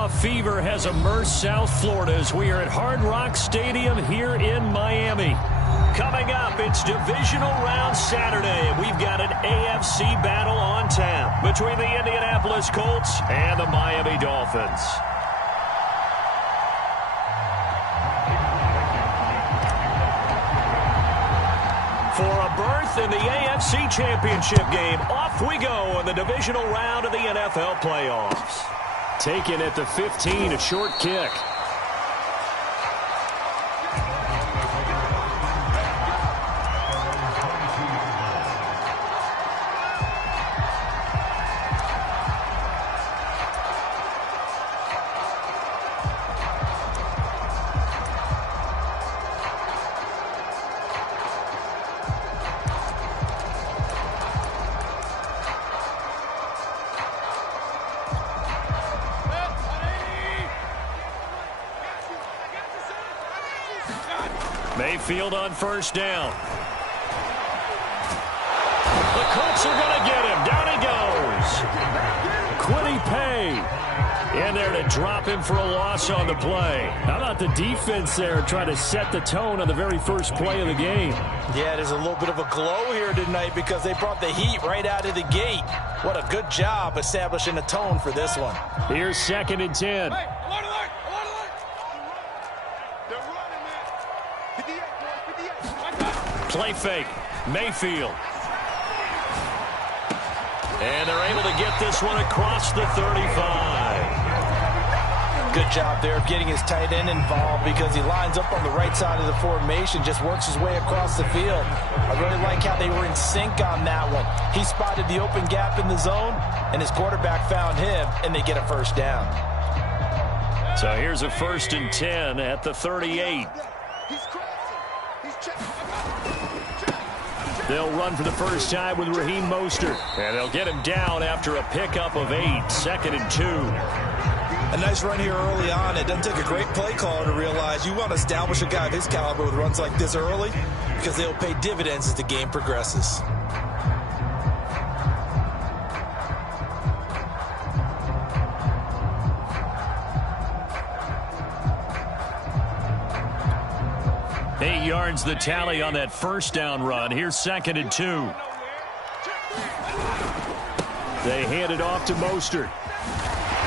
Playoff fever has immersed South Florida as we are at Hard Rock Stadium here in Miami. Coming up, it's divisional round Saturday. We've got an AFC battle on tap between the Indianapolis Colts and the Miami Dolphins. For a berth in the AFC Championship game, off we go in the divisional round of the NFL playoffs. Taken at the 15, a short kick. Mayfield on first down. The Colts are going to get him. Down he goes. Quiddy Pay in there to drop him for a loss on the play. How about the defense there trying to set the tone on the very first play of the game? Yeah, there's a little bit of a glow here tonight because they brought the heat right out of the gate. What a good job establishing a tone for this one. Here's 2nd and 10. Play fake. Mayfield. And they're able to get this one across the 35. Good job there of getting his tight end involved because he lines up on the right side of the formation, just works his way across the field. I really like how they were in sync on that one. He spotted the open gap in the zone, and his quarterback found him, and they get a first down. So here's a 1st and 10 at the 38. They'll run for the first time with Raheem Mostert. And they'll get him down after a pickup of 8. 2nd and 2. A nice run here early on. It doesn't take a great play caller to realize you want to establish a guy of his caliber with runs like this early because they'll pay dividends as the game progresses. Yards the tally on that first down run. Here's 2nd and 2. They hand it off to Mostert.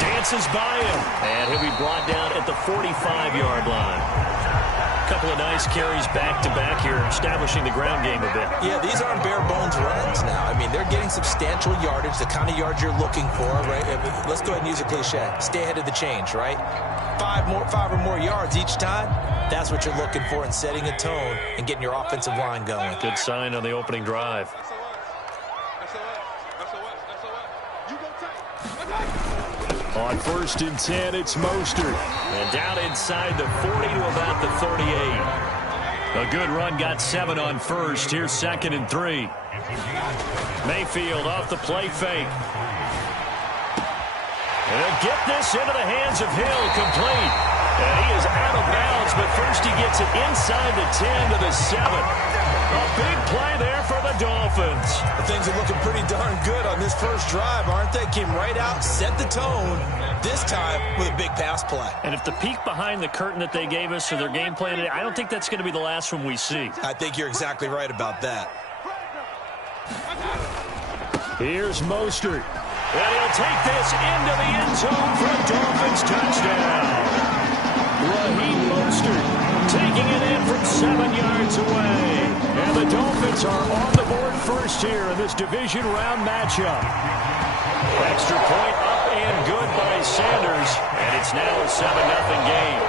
Dances by him. And he'll be brought down at the 45-yard line. A couple of nice carries back-to-back here, establishing the ground game a bit. Yeah, these aren't bare-bones runs now. I mean, they're getting substantial yardage, the kind of yards you're looking for, right? Let's go ahead and use a cliche. Stay ahead of the change, right? 5 or more yards each time. That's what you're looking for in setting a tone and getting your offensive line going. Good sign on the opening drive. On 1st and 10, it's Mostert. And down inside the 40 to about the 38. A good run, got 7 on first. Here's 2nd and 3. Mayfield off the play fake. And they'll get this into the hands of Hill, complete. And he is out of bounds, but first he gets it inside the 10 to the 7. A big play there for the Dolphins. Things are looking pretty darn good on this first drive, aren't they? Came right out, set the tone, this time with a big pass play. And if the peek behind the curtain that they gave us for their game plan today, I don't think that's going to be the last one we see. I think you're exactly right about that. Here's Mostert. And he'll take this into the end zone for a Dolphins touchdown. Raheem Mostert taking it in from 7 yards away. And the Dolphins are on the board first here in this division round matchup. Extra point up and good by Sanders. And it's now a 7-0 game.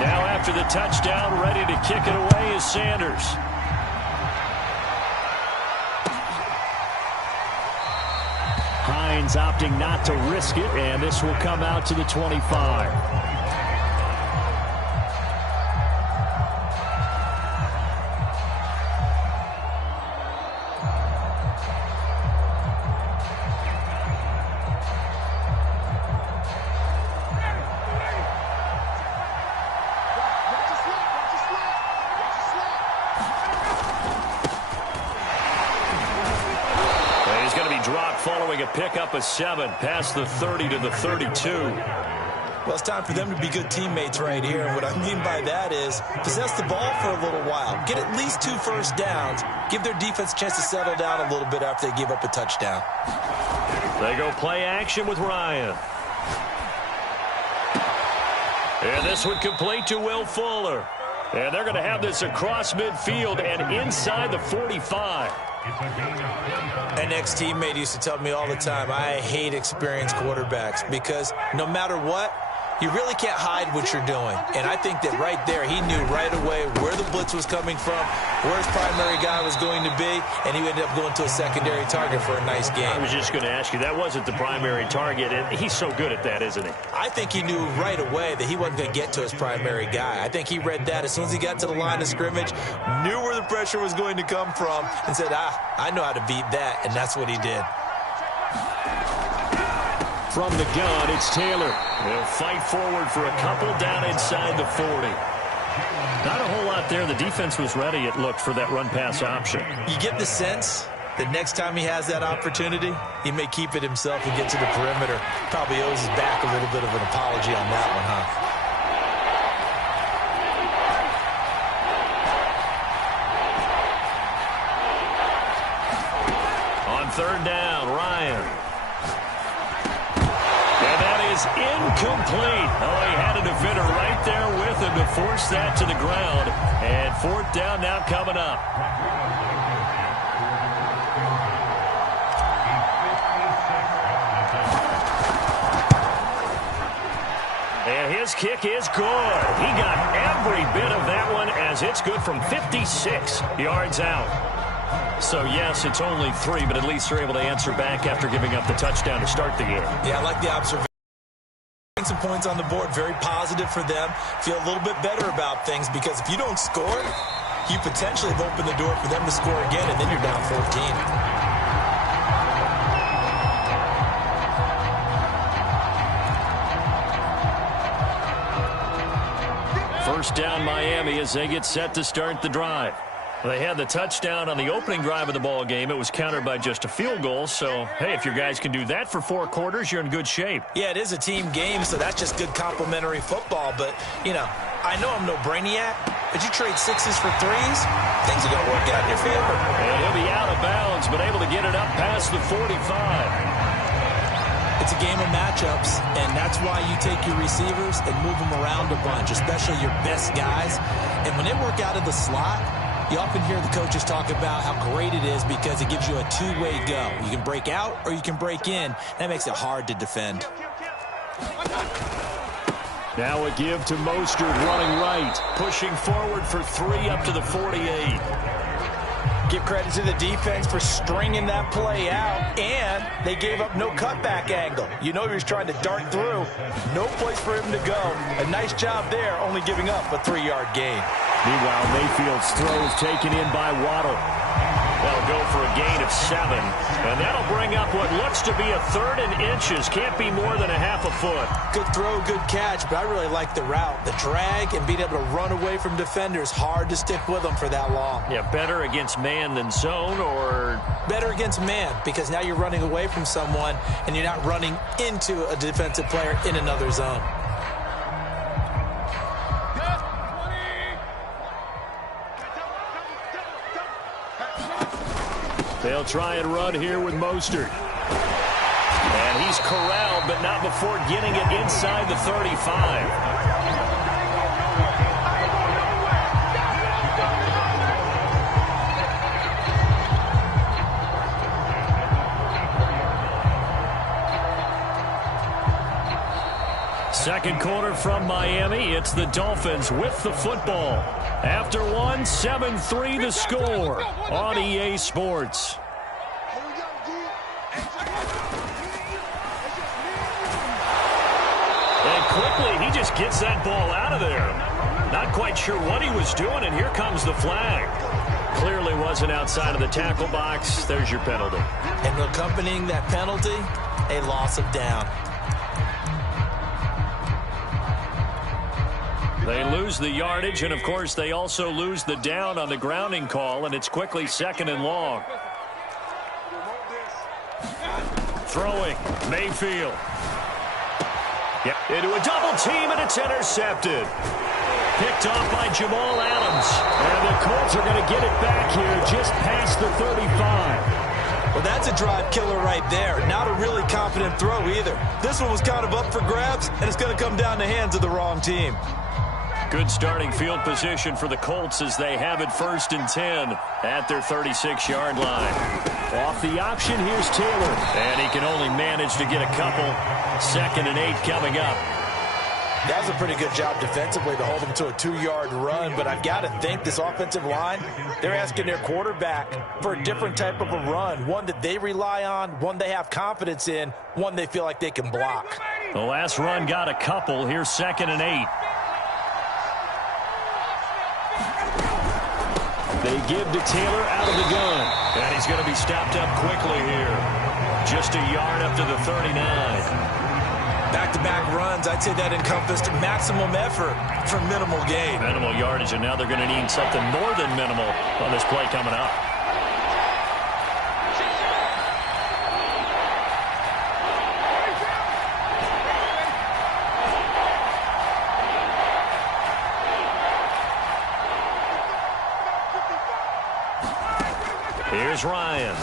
Now after the touchdown, ready to kick it away is Sanders. Hines opting not to risk it, and this will come out to the 25. pick up a 7 past the 30 to the 32. Well, it's time for them to be good teammates right here. And what I mean by that is possess the ball for a little while. Get at least 2 first downs. Give their defense a chance to settle down a little bit after they give up a touchdown. They go play action with Ryan. And this one complete to Will Fuller. And they're going to have this across midfield and inside the 45. An ex-teammate used to tell me all the time, I hate experienced quarterbacks because no matter what, you really can't hide what you're doing. And I think that right there, he knew right away where the blitz was coming from, where his primary guy was going to be, and he ended up going to a secondary target for a nice game. I was just going to ask you, that wasn't the primary target, and he's so good at that, isn't he? I think he knew right away that he wasn't going to get to his primary guy. I think he read that as soon as he got to the line of scrimmage, knew where the pressure was going to come from, and said, I know how to beat that, and that's what he did. From the gun, it's Taylor. They'll fight forward for a couple down inside the 40. Not a whole lot there. The defense was ready, it looked, for that run-pass option. You get the sense that next time he has that opportunity, he may keep it himself and get to the perimeter. Probably owes his back a little bit of an apology on that one, huh? On third down, Ryan. Incomplete. Oh, he had a defender right there with him to force that to the ground. And fourth down now coming up. And his kick is good. He got every bit of that one as it's good from 56 yards out. So, yes, it's only 3, but at least they're able to answer back after giving up the touchdown to start the game. Yeah, I like the observation. Some points on the board, very positive for them. Feel a little bit better about things because if you don't score, you potentially have opened the door for them to score again, and then you're down 14. First down, Miami, as they get set to start the drive. They had the touchdown on the opening drive of the ball game. It was countered by just a field goal. So, hey, if your guys can do that for 4 quarters, you're in good shape. Yeah, it is a team game, so that's just good complimentary football. But, you know, I know I'm no brainiac, but you trade 6s for 3s, things are going to work out in your favor. And he'll be out of bounds, but able to get it up past the 45. It's a game of matchups, and that's why you take your receivers and move them around a bunch, especially your best guys. And when they work out of the slot, you often hear the coaches talk about how great it is because it gives you a 2-way go. You can break out or you can break in. That makes it hard to defend. Now a give to Mostert running right. Pushing forward for 3 up to the 48. Give credit to the defense for stringing that play out, and they gave up no cutback angle. You know he was trying to dart through. No place for him to go. A nice job there, only giving up a 3-yard gain. Meanwhile, Mayfield's throw is taken in by Waddle. They'll go for a gain of 7, and that'll bring up what looks to be a 3rd and inches. Can't be more than a half a foot. Good throw, good catch, but I really like the route. The drag and being able to run away from defenders, hard to stick with them for that long. Yeah, better against man than zone, or? Better against man, because now you're running away from someone, and you're not running into a defensive player in another zone. They'll try and run here with Mostert. And he's corralled, but not before getting it inside the 35. Second quarter from Miami. It's the Dolphins with the football. After 1, 7-3 the score on EA Sports. And quickly, he just gets that ball out of there. Not quite sure what he was doing, and here comes the flag. Clearly wasn't outside of the tackle box. There's your penalty. And accompanying that penalty, a loss of down. They lose the yardage, and, of course, they also lose the down on the grounding call, and it's quickly 2nd and long. Throwing, Mayfield. Yep. Into a double team, and it's intercepted. Picked off by Jamal Adams. And the Colts are going to get it back here just past the 35. Well, that's a drive killer right there. Not a really confident throw either. This one was kind of up for grabs, and it's going to come down the hands of the wrong team. Good starting field position for the Colts as they have it 1st and 10 at their 36-yard line. Off the option, here's Taylor. And he can only manage to get a couple. 2nd and 8 coming up. That was a pretty good job defensively to hold them to a 2-yard run, but I've got to think this offensive line, they're asking their quarterback for a different type of a run, one that they rely on, one they have confidence in, one they feel like they can block. The last run got a couple. Here's 2nd and 8. They give to Taylor out of the gun. And he's going to be stopped up quickly here. Just a yard up to the 39. Back-to-back runs, I'd say that encompassed maximum effort for minimal gain. Minimal yardage, and now they're going to need something more than minimal on this play coming up. Here's Ryan.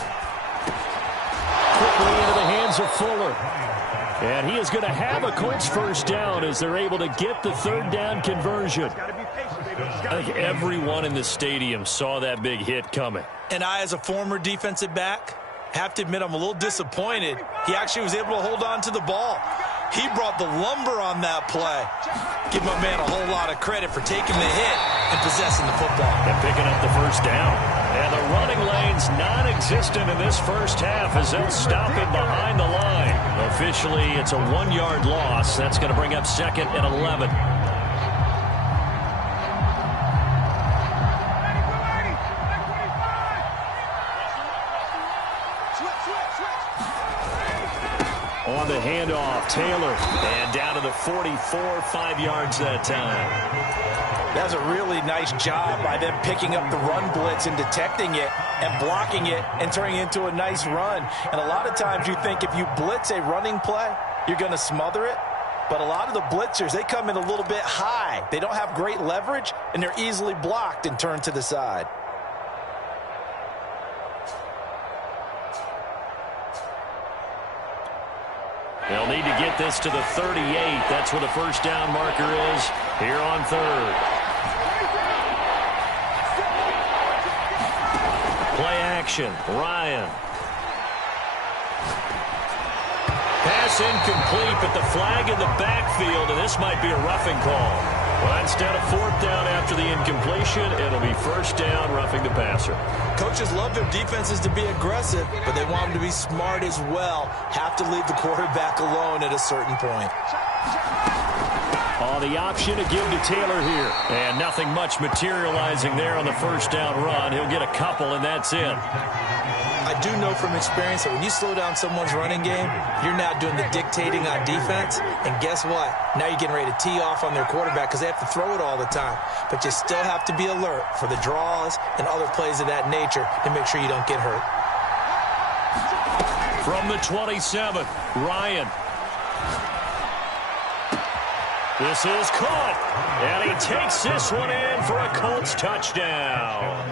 Quickly into the hands of Fuller. And he is going to have a Colts 1st down as they're able to get the 3rd down conversion. I think everyone in the stadium saw that big hit coming. And I, as a former defensive back, have to admit I'm a little disappointed. He actually was able to hold on to the ball. He brought the lumber on that play. Give my man a whole lot of credit for taking the hit and possessing the football. And picking up the 1st down. And the running lane's non-existent in this 1st half as they'll stop him behind the line. Officially, it's a 1-yard loss. That's going to bring up 2nd and 11. On the handoff, Taylor. And down to the 44, 5 yards that time. That's a really nice job by them picking up the run blitz and detecting it and blocking it and turning it into a nice run. And a lot of times you think if you blitz a running play, you're going to smother it. But a lot of the blitzers, they come in a little bit high. They don't have great leverage, and they're easily blocked and turned to the side. They'll need to get this to the 38. That's where the 1st down marker is here on 3rd. Play action. Ryan. Pass incomplete, but the flag in the backfield, and this might be a roughing call. Well, instead of 4th down after the incompletion, it'll be 1st down, roughing the passer. Coaches love their defenses to be aggressive, but they want them to be smart as well. Have to leave the quarterback alone at a certain point. On the option to give to Taylor here. And nothing much materializing there on the 1st down run. He'll get a couple, and that's it. I do know from experience that when you slow down someone's running game, you're now doing the dictating on defense. And guess what? Now you're getting ready to tee off on their quarterback because they have to throw it all the time. But you still have to be alert for the draws and other plays of that nature to make sure you don't get hurt. From the 27, Ryan. This is caught. And he takes this one in for a Colts touchdown.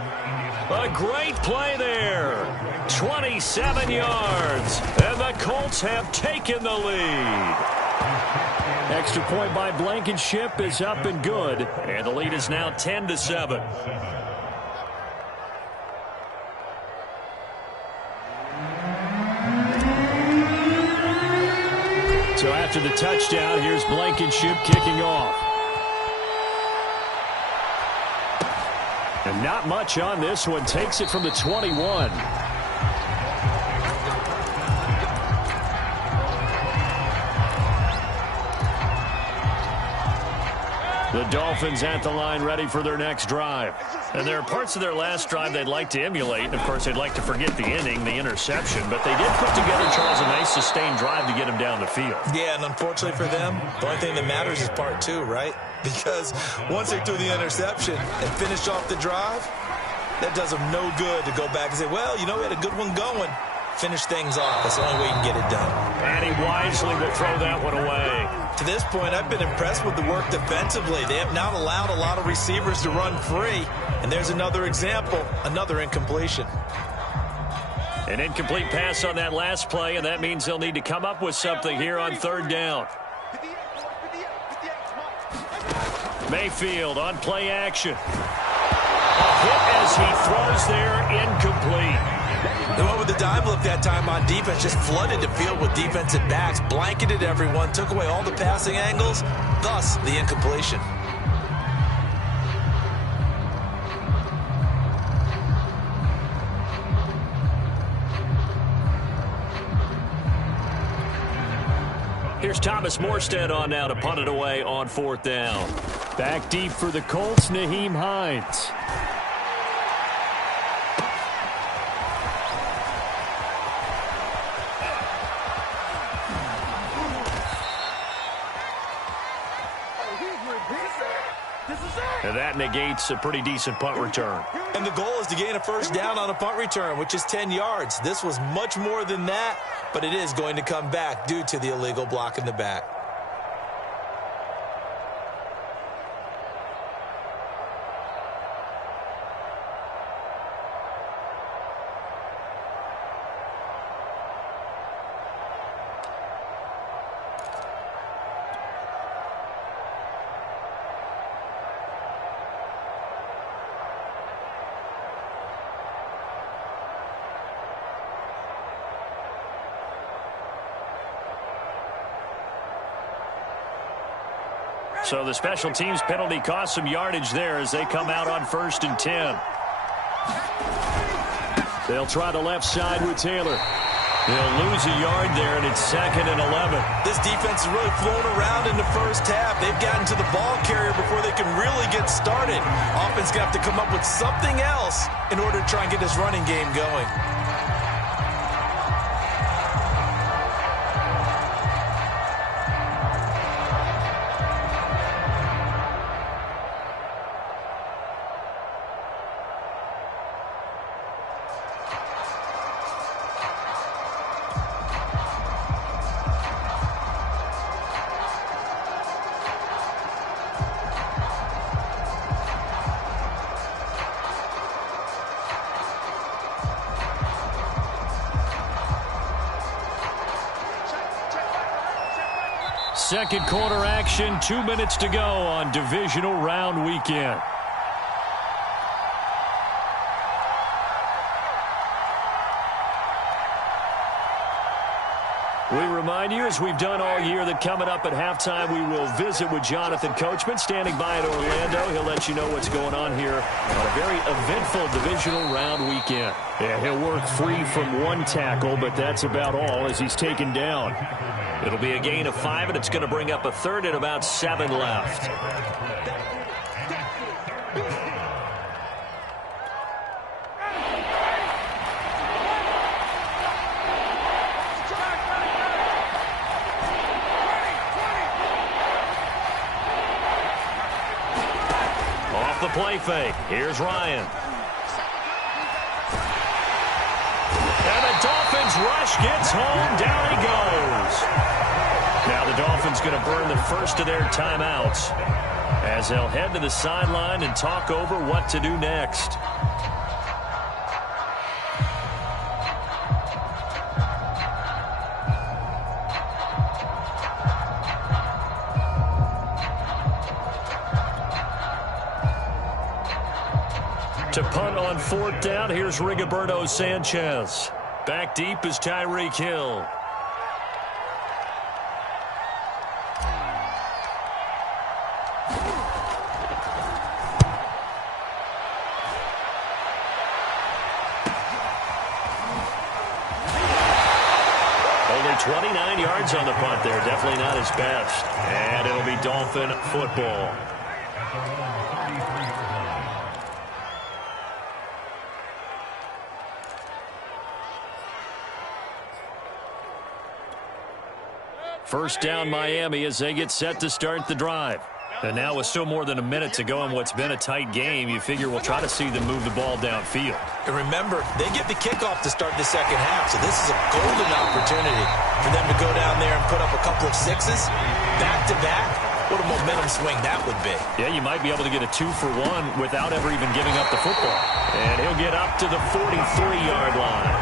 A great play there. 27 yards. And the Colts have taken the lead. Extra point by Blankenship is up and good. And the lead is now 10-7. So after the touchdown, here's Blankenship kicking off. And not much on this one. Takes it from the 21. The Dolphins at the line ready for their next drive. And there are parts of their last drive they'd like to emulate. And, of course, they'd like to forget the inning, the interception. But they did put together, Charles, a nice sustained drive to get him down the field. Yeah, and unfortunately for them, the only thing that matters is part 2, right? Because once they threw the interception and finished off the drive, that does them no good to go back and say, well, you know, we had a good one going. finish things off. That's the only way you can get it done. And he wisely will throw that one away. To this point, I've been impressed with the work defensively. They have not allowed a lot of receivers to run free. And there's another example, another incompletion. An incomplete pass on that last play, and that means they'll need to come up with something here on third down. Mayfield on play action. A hit as he throws there, incomplete. They went with the dime look that time on defense, just flooded the field with defensive backs, blanketed everyone, took away all the passing angles, thus the incompletion. Here's Thomas Morstead on now to punt it away on fourth down. Back deep for the Colts, Nyheim Hines. And that negates a pretty decent punt return. And the goal is to gain a first down on a punt return, which is 10 yards. This was much more than that, but it is going to come back due to the illegal block in the back. So the special teams penalty cost some yardage there as they come out on 1st and 10. They'll try the left side with Taylor. They'll lose a yard there, and it's 2nd and 11. This defense has really flown around in the first half. They've gotten to the ball carrier before they can really get started. Offense going to have to come up with something else in order to try and get this running game going. Second quarter action, 2 minutes to go on divisional round weekend. We remind you, as we've done all year, that coming up at halftime, we will visit with Jonathan Coachman, standing by at Orlando. He'll let you know what's going on here on a very eventful divisional round weekend. Yeah, he'll work free from one tackle, but that's about all as he's taken down. It'll be a gain of 5, and it's going to bring up a third and about 7 left. Off the play fake. Here's Ryan. And the Dolphins rush gets home. Down he goes. Now the Dolphins going to burn the first of their timeouts as they'll head to the sideline and talk over what to do next. To punt on fourth down, here's Rigoberto Sanchez. Back deep is Tyreek Hill. Only 29 yards on the punt there. Definitely not his best. And it'll be Dolphin football. First down Miami as they get set to start the drive. And now with still more than a minute to go in what's been a tight game, you figure we'll try to see them move the ball downfield. And remember, they get the kickoff to start the second half, so this is a golden opportunity for them to go down there and put up a couple of sixes back-to-back. What a momentum swing that would be. Yeah, you might be able to get a 2-for-1 without ever even giving up the football. And he'll get up to the 43-yard line.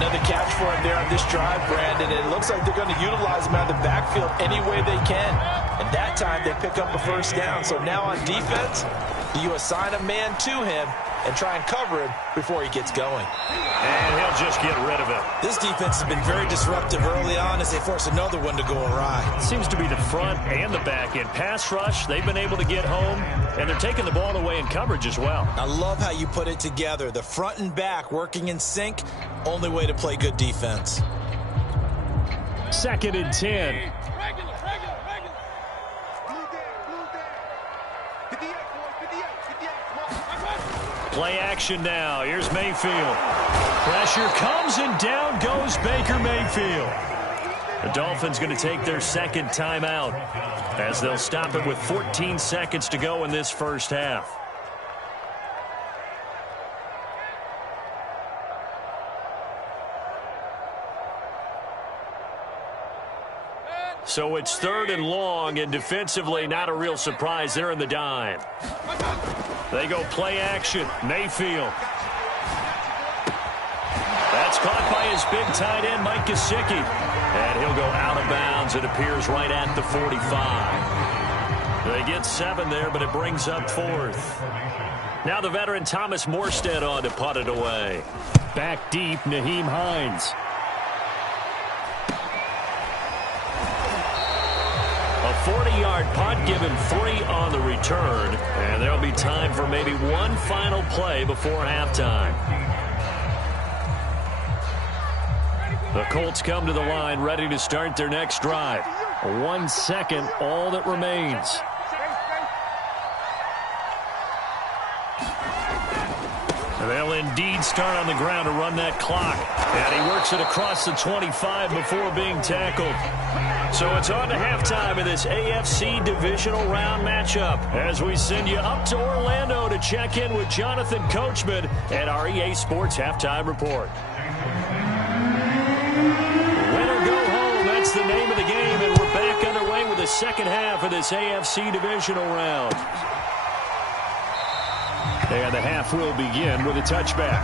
Another catch for him there on this drive, Brandon. And it looks like they're going to utilize him out of the backfield any way they can. And that time they pick up a first down. So now on defense, do you assign a man to him and try and cover him before he gets going? And he'll just get rid of it. This defense has been very disruptive early on as they force another one to go awry. Seems to be the front and the back end. Pass rush, they've been able to get home, and they're taking the ball away in coverage as well. I love how you put it together. The front and back working in sync, only way to play good defense. 2nd and 10. Play action now. Here's Mayfield. Pressure comes and down goes Baker Mayfield. The Dolphins going to take their second timeout as they'll stop it with 14 seconds to go in this first half. So it's 3rd and long, and defensively not a real surprise. They're in the dime. They go play action. Mayfield. That's caught by his big tight end, Mike Gesicki. And he'll go out of bounds. It appears right at the 45. They get 7 there, but it brings up 4th. Now the veteran Thomas Morstead on to punt it away. Back deep, Nyheim Hines. A 40-yard punt, given 3 on the return, and there'll be time for maybe one final play before halftime. The Colts come to the line, ready to start their next drive. 1 second, all that remains. They'll indeed start on the ground to run that clock. And he works it across the 25 before being tackled. So it's on to halftime in this AFC divisional round matchup as we send you up to Orlando to check in with Jonathan Coachman at our EA Sports Halftime Report. Win or go home, that's the name of the game, and we're back underway with the second half of this AFC divisional round. And the half will begin with a touchback.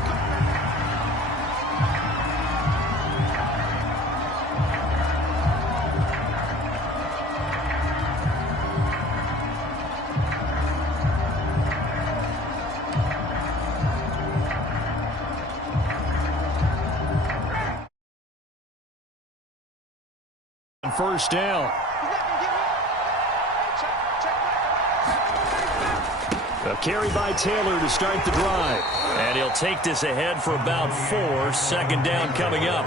First down. A carry by Taylor to start the drive. And he'll take this ahead for about 4. 2nd down coming up.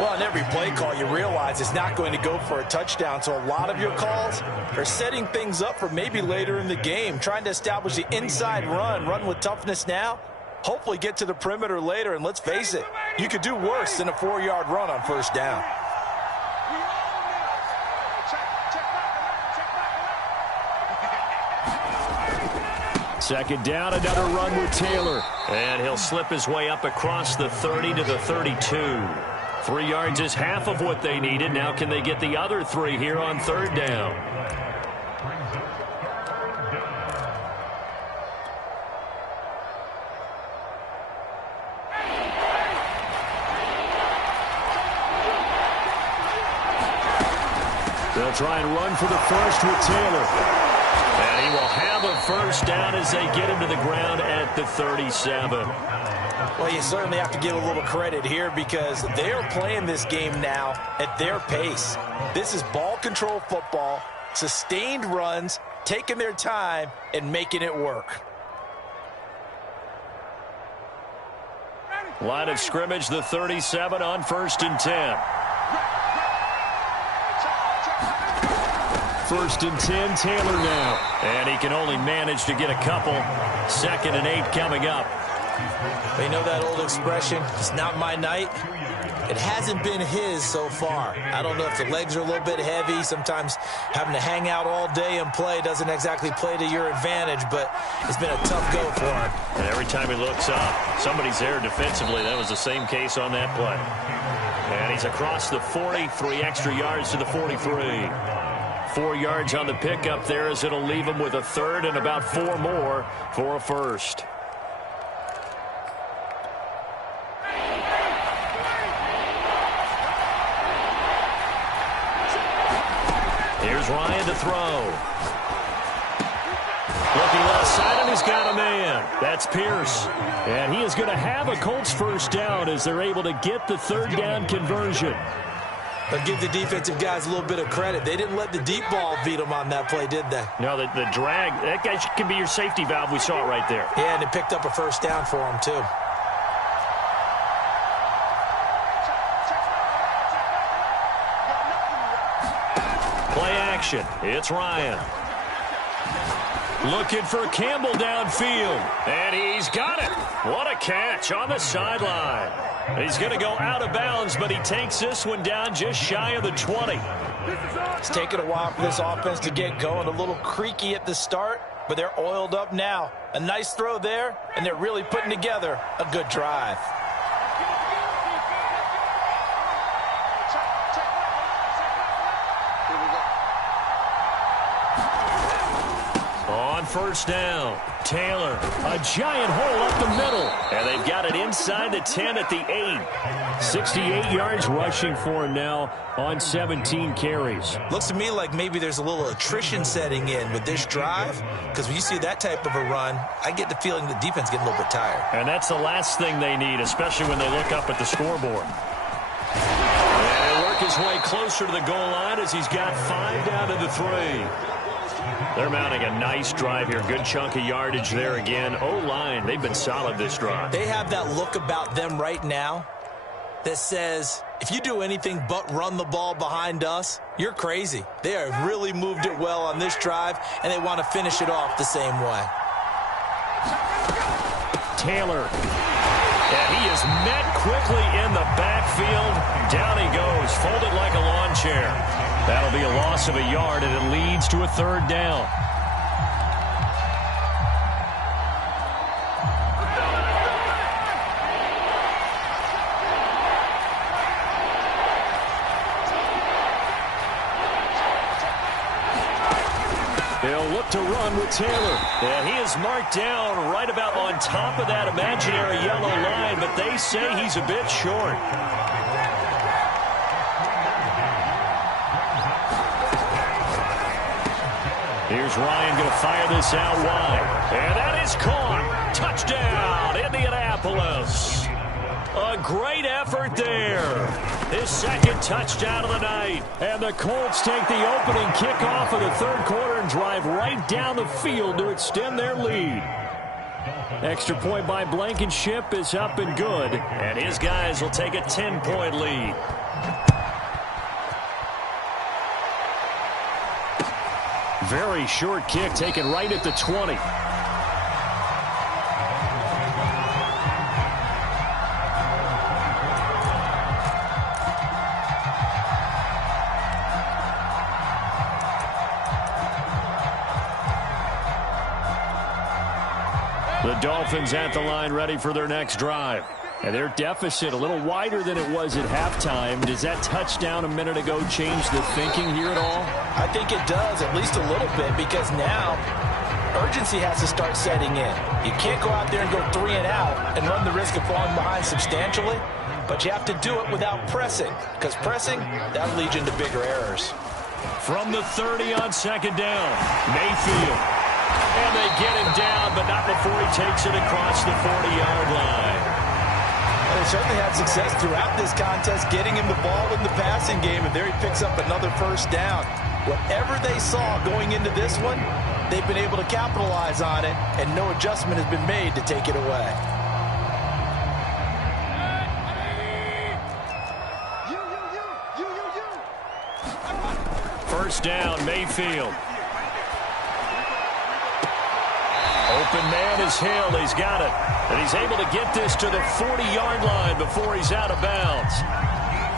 Well, on every play call, you realize it's not going to go for a touchdown. So a lot of your calls are setting things up for maybe later in the game, trying to establish the inside run with toughness now, hopefully get to the perimeter later. And let's face it, you could do worse than a 4-yard run on first down. Second down, another run with Taylor. And he'll slip his way up across the 30 to the 32. 3 yards is half of what they needed. Now can they get the other 3 here on 3rd down? They'll try and run for the first with Taylor. And he will have a first down as they get him to the ground at the 37. Well, you certainly have to give a little credit here because they are playing this game now at their pace. This is ball control football, sustained runs, taking their time, and making it work. Line of scrimmage, the 37 on 1st and 10. 1st and 10, Taylor now. And he can only manage to get a couple. 2nd and 8 coming up. They know that old expression, it's not my night. It hasn't been his so far. I don't know if the legs are a little bit heavy. Sometimes having to hang out all day and play doesn't exactly play to your advantage, but it's been a tough go for him. And every time he looks up, somebody's there defensively. That was the same case on that play. And he's across the 40, 3 extra yards to the 43. 4 yards on the pickup there as it'll leave him with a third and about 4 more for a first. Here's Ryan to throw. Looking left side, and he's got a man. That's Pierce. And he is going to have a Colts first down as they're able to get the third down conversion. But give the defensive guys a little bit of credit. They didn't let the deep ball beat them on that play, did they? No, the drag, that guy can be your safety valve. We saw it right there. Yeah, and it picked up a first down for him, too. Play action. It's Ryan. Looking for Campbell downfield. And he's got it. What a catch on the sideline. He's going to go out of bounds, but he takes this one down just shy of the 20. It's taken a while for this offense to get going. A little creaky at the start, but they're oiled up now. A nice throw there, and they're really putting together a good drive. On first down, Taylor, a giant hole up the middle, and they've got it inside the 10 at the 8. 68 yards rushing for him now on 17 carries. Looks to me like maybe there's a little attrition setting in with this drive, because when you see that type of a run, I get the feeling the defense getting a little bit tired. And that's the last thing they need, especially when they look up at the scoreboard. And he'll work his way closer to the goal line as he's got 5 down to the 3. They're mounting a nice drive here. Good chunk of yardage there again. O-line, they've been solid this drive. They have that look about them right now that says, if you do anything but run the ball behind us, you're crazy. They have really moved it well on this drive, and they want to finish it off the same way. Taylor. And he is met quickly in the backfield. Down he goes, folded like a lawn chair. That'll be a loss of a yard, and it leads to a third down. They'll look to run with Taylor. And he is marked down right about on top of that imaginary yellow line, but they say he's a bit short. Here's Ryan going to fire this out wide. And that is caught. Touchdown, Indianapolis. A great effort there. His second touchdown of the night. And the Colts take the opening kickoff of the third quarter and drive right down the field to extend their lead. Extra point by Blankenship is up and good. And his guys will take a 10-point lead. Very short kick taken right at the 20. The Dolphins at the line ready for their next drive. And their deficit a little wider than it was at halftime. Does that touchdown a minute ago change the thinking here at all? I think it does, at least a little bit, because now urgency has to start setting in. You can't go out there and go 3 and out and run the risk of falling behind substantially, but you have to do it without pressing, because pressing, that'll lead you into bigger errors. From the 30 on second down, Mayfield. And they get him down, but not before he takes it across the 40-yard line. They certainly had success throughout this contest, getting him the ball in the passing game, and there he picks up another first down. Whatever they saw going into this one, they've been able to capitalize on it, and no adjustment has been made to take it away. First down, Mayfield. Open man is Hill. He's got it. And he's able to get this to the 40-yard line before he's out of bounds.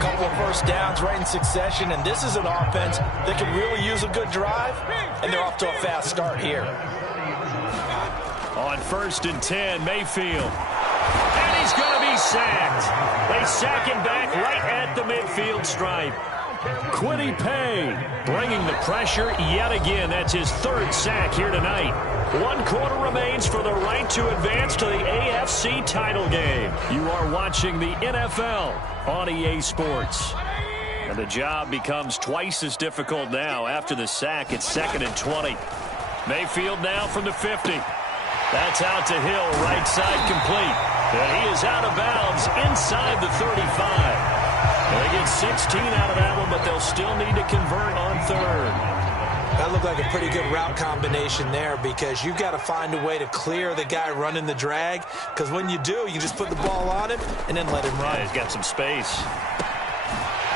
couple of first downs right in succession, and this is an offense that can really use a good drive, and they're off to a fast start here. On 1st and 10, Mayfield. And he's going to be sacked. They sack him back right at the midfield stripe. Quiddy Pay bringing the pressure yet again. That's his 3rd sack here tonight. 1 quarter remains for the right to advance to the AFC title game. You are watching the NFL on EA Sports. And the job becomes twice as difficult now after the sack. It's 2nd and 20. Mayfield now from the 50. That's out to Hill, right side complete. And he is out of bounds inside the 35. They get 16 out of that one, but they'll still need to convert on 3rd. That looked like a pretty good route combination there, because you've got to find a way to clear the guy running the drag, because when you do, you just put the ball on him and then let him run. Yeah, he's got some space.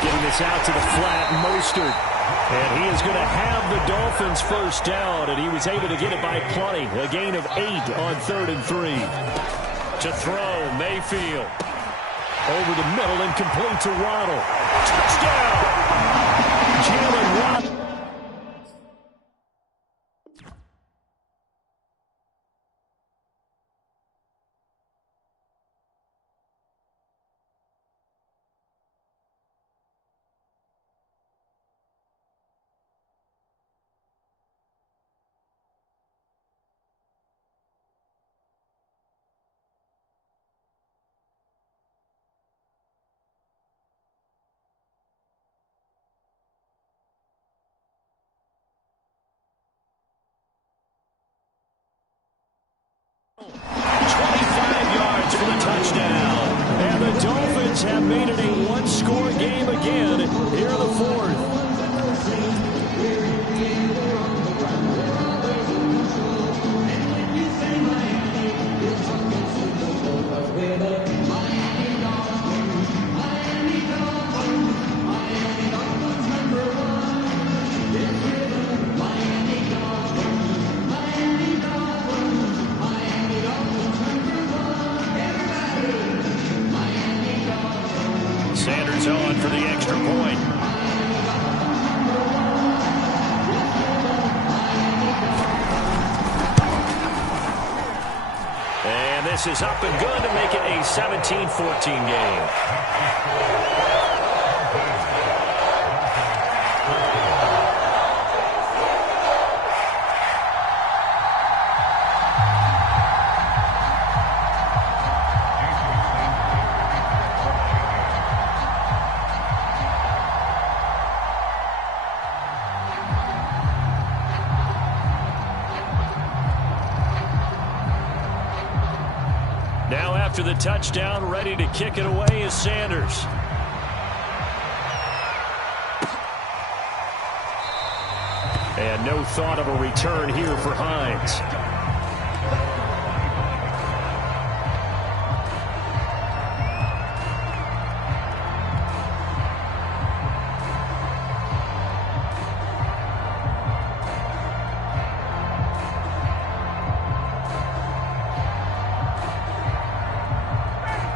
Getting this out to the flat, Mostert. And he is going to have the Dolphins first down, and he was able to get it by plenty. A gain of 8 on 3rd and 3. To throw, Mayfield. Over the middle and complete to Waddle. Touchdown! Jalen Waddle. Have made it a one-score game again here in the 4th. Sanders on for the extra point. And this is up and good to make it a 17-14 game. After the touchdown, ready to kick it away is Sanders. And no thought of a return here for Hines.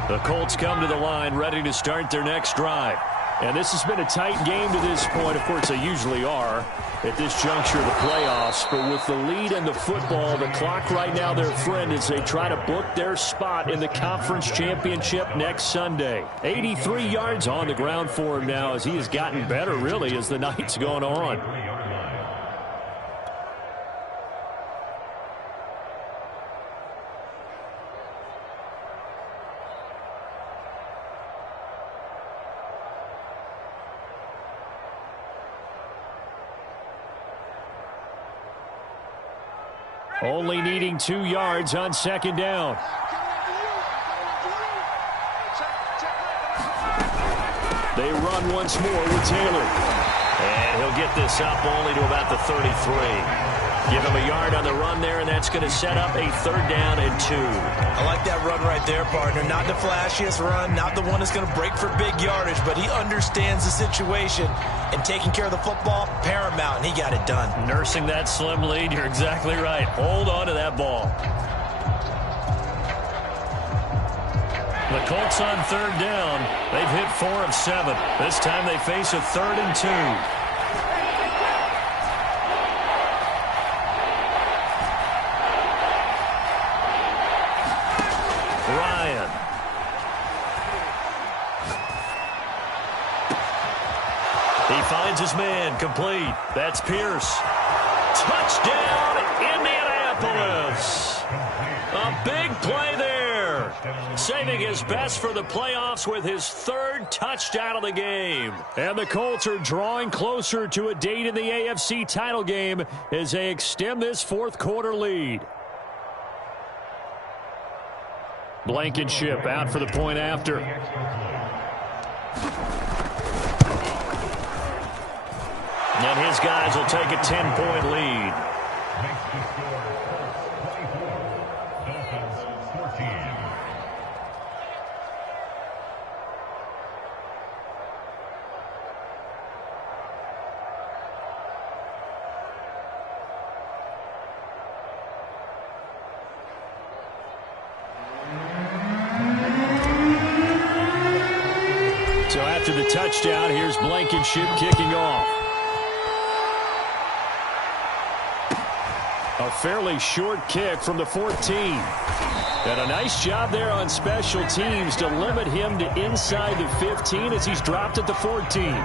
The Colts come to the line, ready to start their next drive. And this has been a tight game to this point. Of course, they usually are at this juncture of the playoffs. But with the lead in the football, the clock right now, their friend, as they try to book their spot in the conference championship next Sunday. 83 yards on the ground for him now, as he has gotten better, really, as the night's gone on. Only needing 2 yards on 2nd down. They run once more with Taylor. And he'll get this up only to about the 33. Give him a yard on the run there, and that's going to set up a 3rd down and 2. I like that run right there, partner. Not the flashiest run, not the one that's going to break for big yardage, but he understands the situation, and taking care of the football, paramount, and he got it done. Nursing that slim lead, you're exactly right. Hold on to that ball. The Colts on third down. They've hit 4 of 7. This time they face a 3rd and 2. Ryan. He finds his man, complete. That's Pierce. Touchdown, Indianapolis. A big play there. Saving his best for the playoffs with his 3rd touchdown of the game. And the Colts are drawing closer to a date in the AFC title game as they extend this 4th quarter lead. Blankenship out for the point after. And his guys will take a 10-point lead. So after the touchdown, here's Blankenship kicking off. A fairly short kick from the 14. And a nice job there on special teams to limit him to inside the 15 as he's dropped at the 14.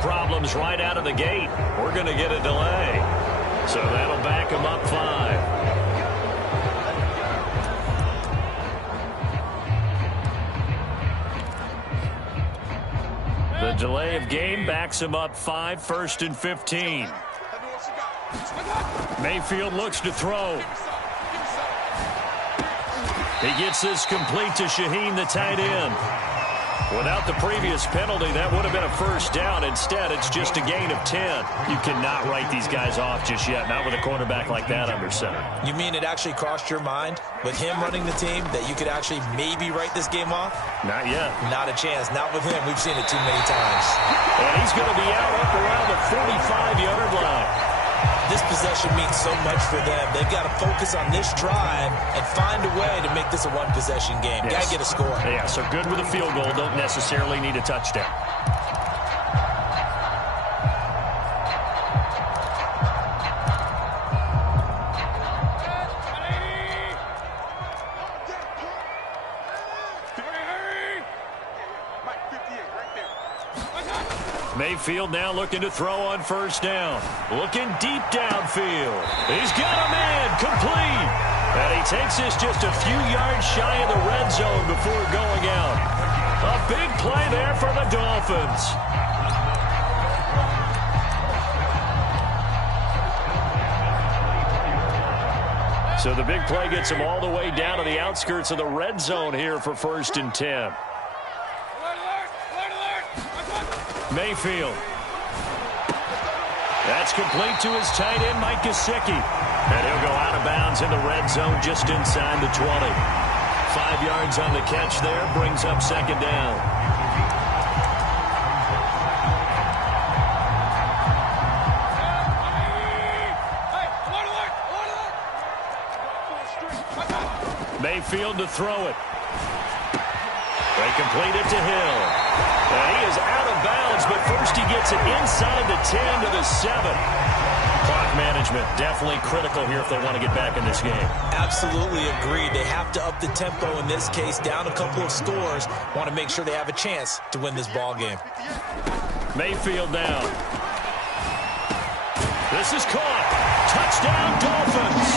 Problems right out of the gate. We're going to get a delay. So that'll back them up 5. The delay of game backs him up 5, 1st and 15. Mayfield looks to throw. He gets this complete to Shaheen, the tight end. Without the previous penalty, that would have been a 1st down. Instead, it's just a gain of 10. You cannot write these guys off just yet, not with a quarterback like that under center. You mean it actually crossed your mind with him running the team that you could actually maybe write this game off? Not yet. Not a chance. Not with him. We've seen it too many times. And he's going to be out up around the 45-yard line. This possession means so much for them. They've got to focus on this drive and find a way to make this a one-possession game. Yes. Got to get a score. Yeah, so good with a field goal. Don't necessarily need a touchdown. Mayfield now looking to throw on 1st down. Looking deep downfield. He's got a man complete. And he takes this just a few yards shy of the red zone before going out. A big play there for the Dolphins. So the big play gets him all the way down to the outskirts of the red zone here for 1st and 10. Mayfield. That's complete to his tight end, Mike Gesicki. And he'll go out of bounds in the red zone just inside the 20. 5 yards on the catch there, brings up 2nd down. Mayfield to throw it. They complete it to Hill. And he is out of bounds, but first he gets it inside the 10 to the 7. Clock management definitely critical here if they want to get back in this game. Absolutely agreed. They have to up the tempo in this case, down a couple of scores. Want to make sure they have a chance to win this ball game. Mayfield down. This is caught. Touchdown, Dolphins.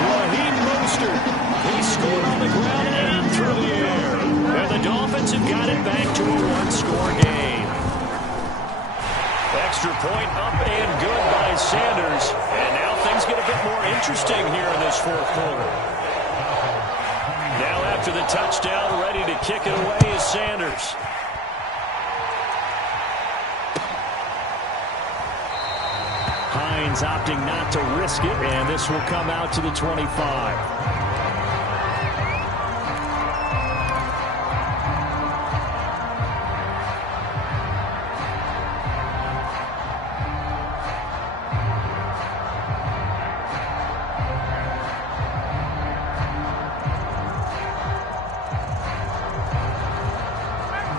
Raheem Mostert. He scored on the ground and through the air. And the Dolphins have got it back to a 1-score game. Extra point up and good by Sanders. And now things get a bit more interesting here in this 4th quarter. Now after the touchdown, ready to kick it away is Sanders. Hines opting not to risk it, and this will come out to the 25.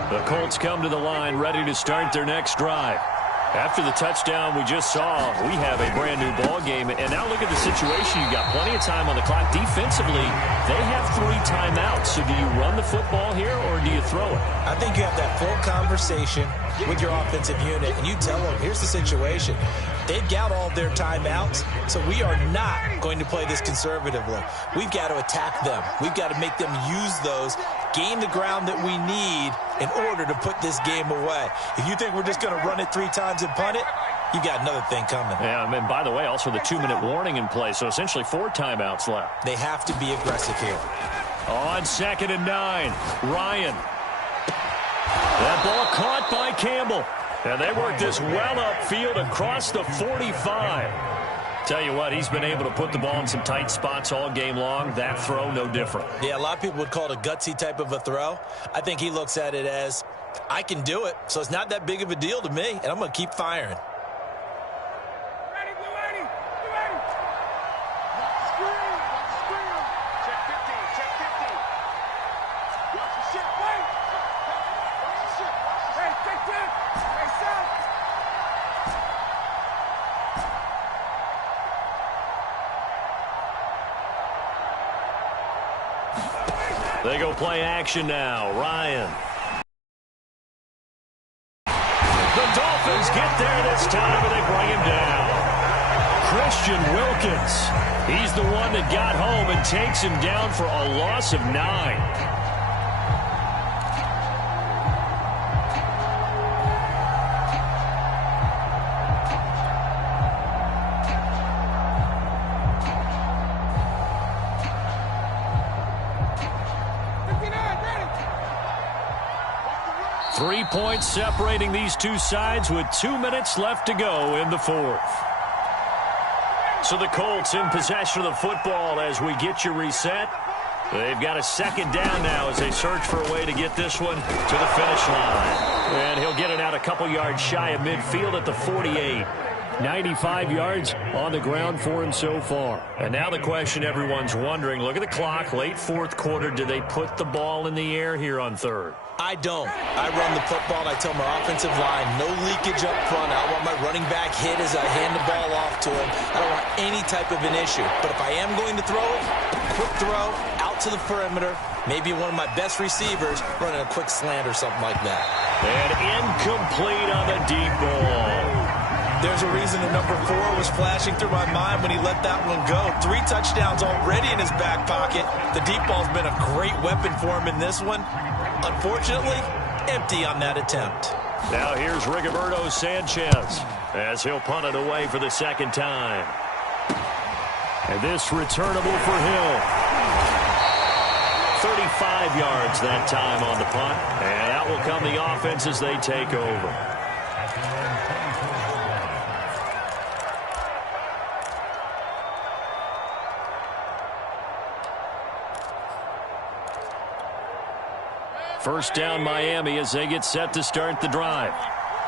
The Colts come to the line, ready to start their next drive. After the touchdown we just saw, we have a brand-new ball game. And now look at the situation. You've got plenty of time on the clock. Defensively, they have 3 timeouts. So do you run the football here or do you throw it? I think you have that full conversation with your offensive unit, and you tell them, here's the situation. They've got all their timeouts, so we are not going to play this conservatively. We've got to attack them. We've got to make them use those, gain the ground that we need in order to put this game away. If you think we're just going to run it 3 times and punt it, you've got another thing coming. Yeah, and by the way, also the 2-minute warning in play, so essentially 4 timeouts left. They have to be aggressive here. On 2nd and 9, Ryan. That ball caught by Campbell. And they work this well upfield across the 45. Tell you what, he's been able to put the ball in some tight spots all game long. That throw, no different. Yeah, a lot of people would call it a gutsy type of a throw. I think he looks at it as, I can do it, so it's not that big of a deal to me, and I'm going to keep firing. They go play action now. Ryan. The Dolphins get there this time, and they bring him down. Christian Wilkins. He's the one that got home and takes him down for a loss of 9. 3 points separating these two sides with 2 minutes left to go in the 4th. So the Colts in possession of the football as we get you reset. They've got a 2nd down now as they search for a way to get this one to the finish line. And he'll get it out a couple yards shy of midfield at the 48. 95 yards on the ground for him so far. And now the question everyone's wondering, look at the clock, late 4th quarter, do they put the ball in the air here on 3rd? I don't. I run the football, and I tell my offensive line, no leakage up front. I want my running back hit as I hand the ball off to him. I don't want any type of an issue. But if I am going to throw it, quick throw, out to the perimeter, maybe one of my best receivers running a quick slant or something like that. And incomplete on the deep ball. There's a reason the number 4 was flashing through my mind when he let that one go. 3 touchdowns already in his back pocket. The deep ball's been a great weapon for him in this one. Unfortunately, empty on that attempt. Now here's Rigoberto Sanchez as he'll punt it away for the 2nd time. And this returnable for Hill. 35 yards that time on the punt. And out will come the offense as they take over. First down Miami as they get set to start the drive.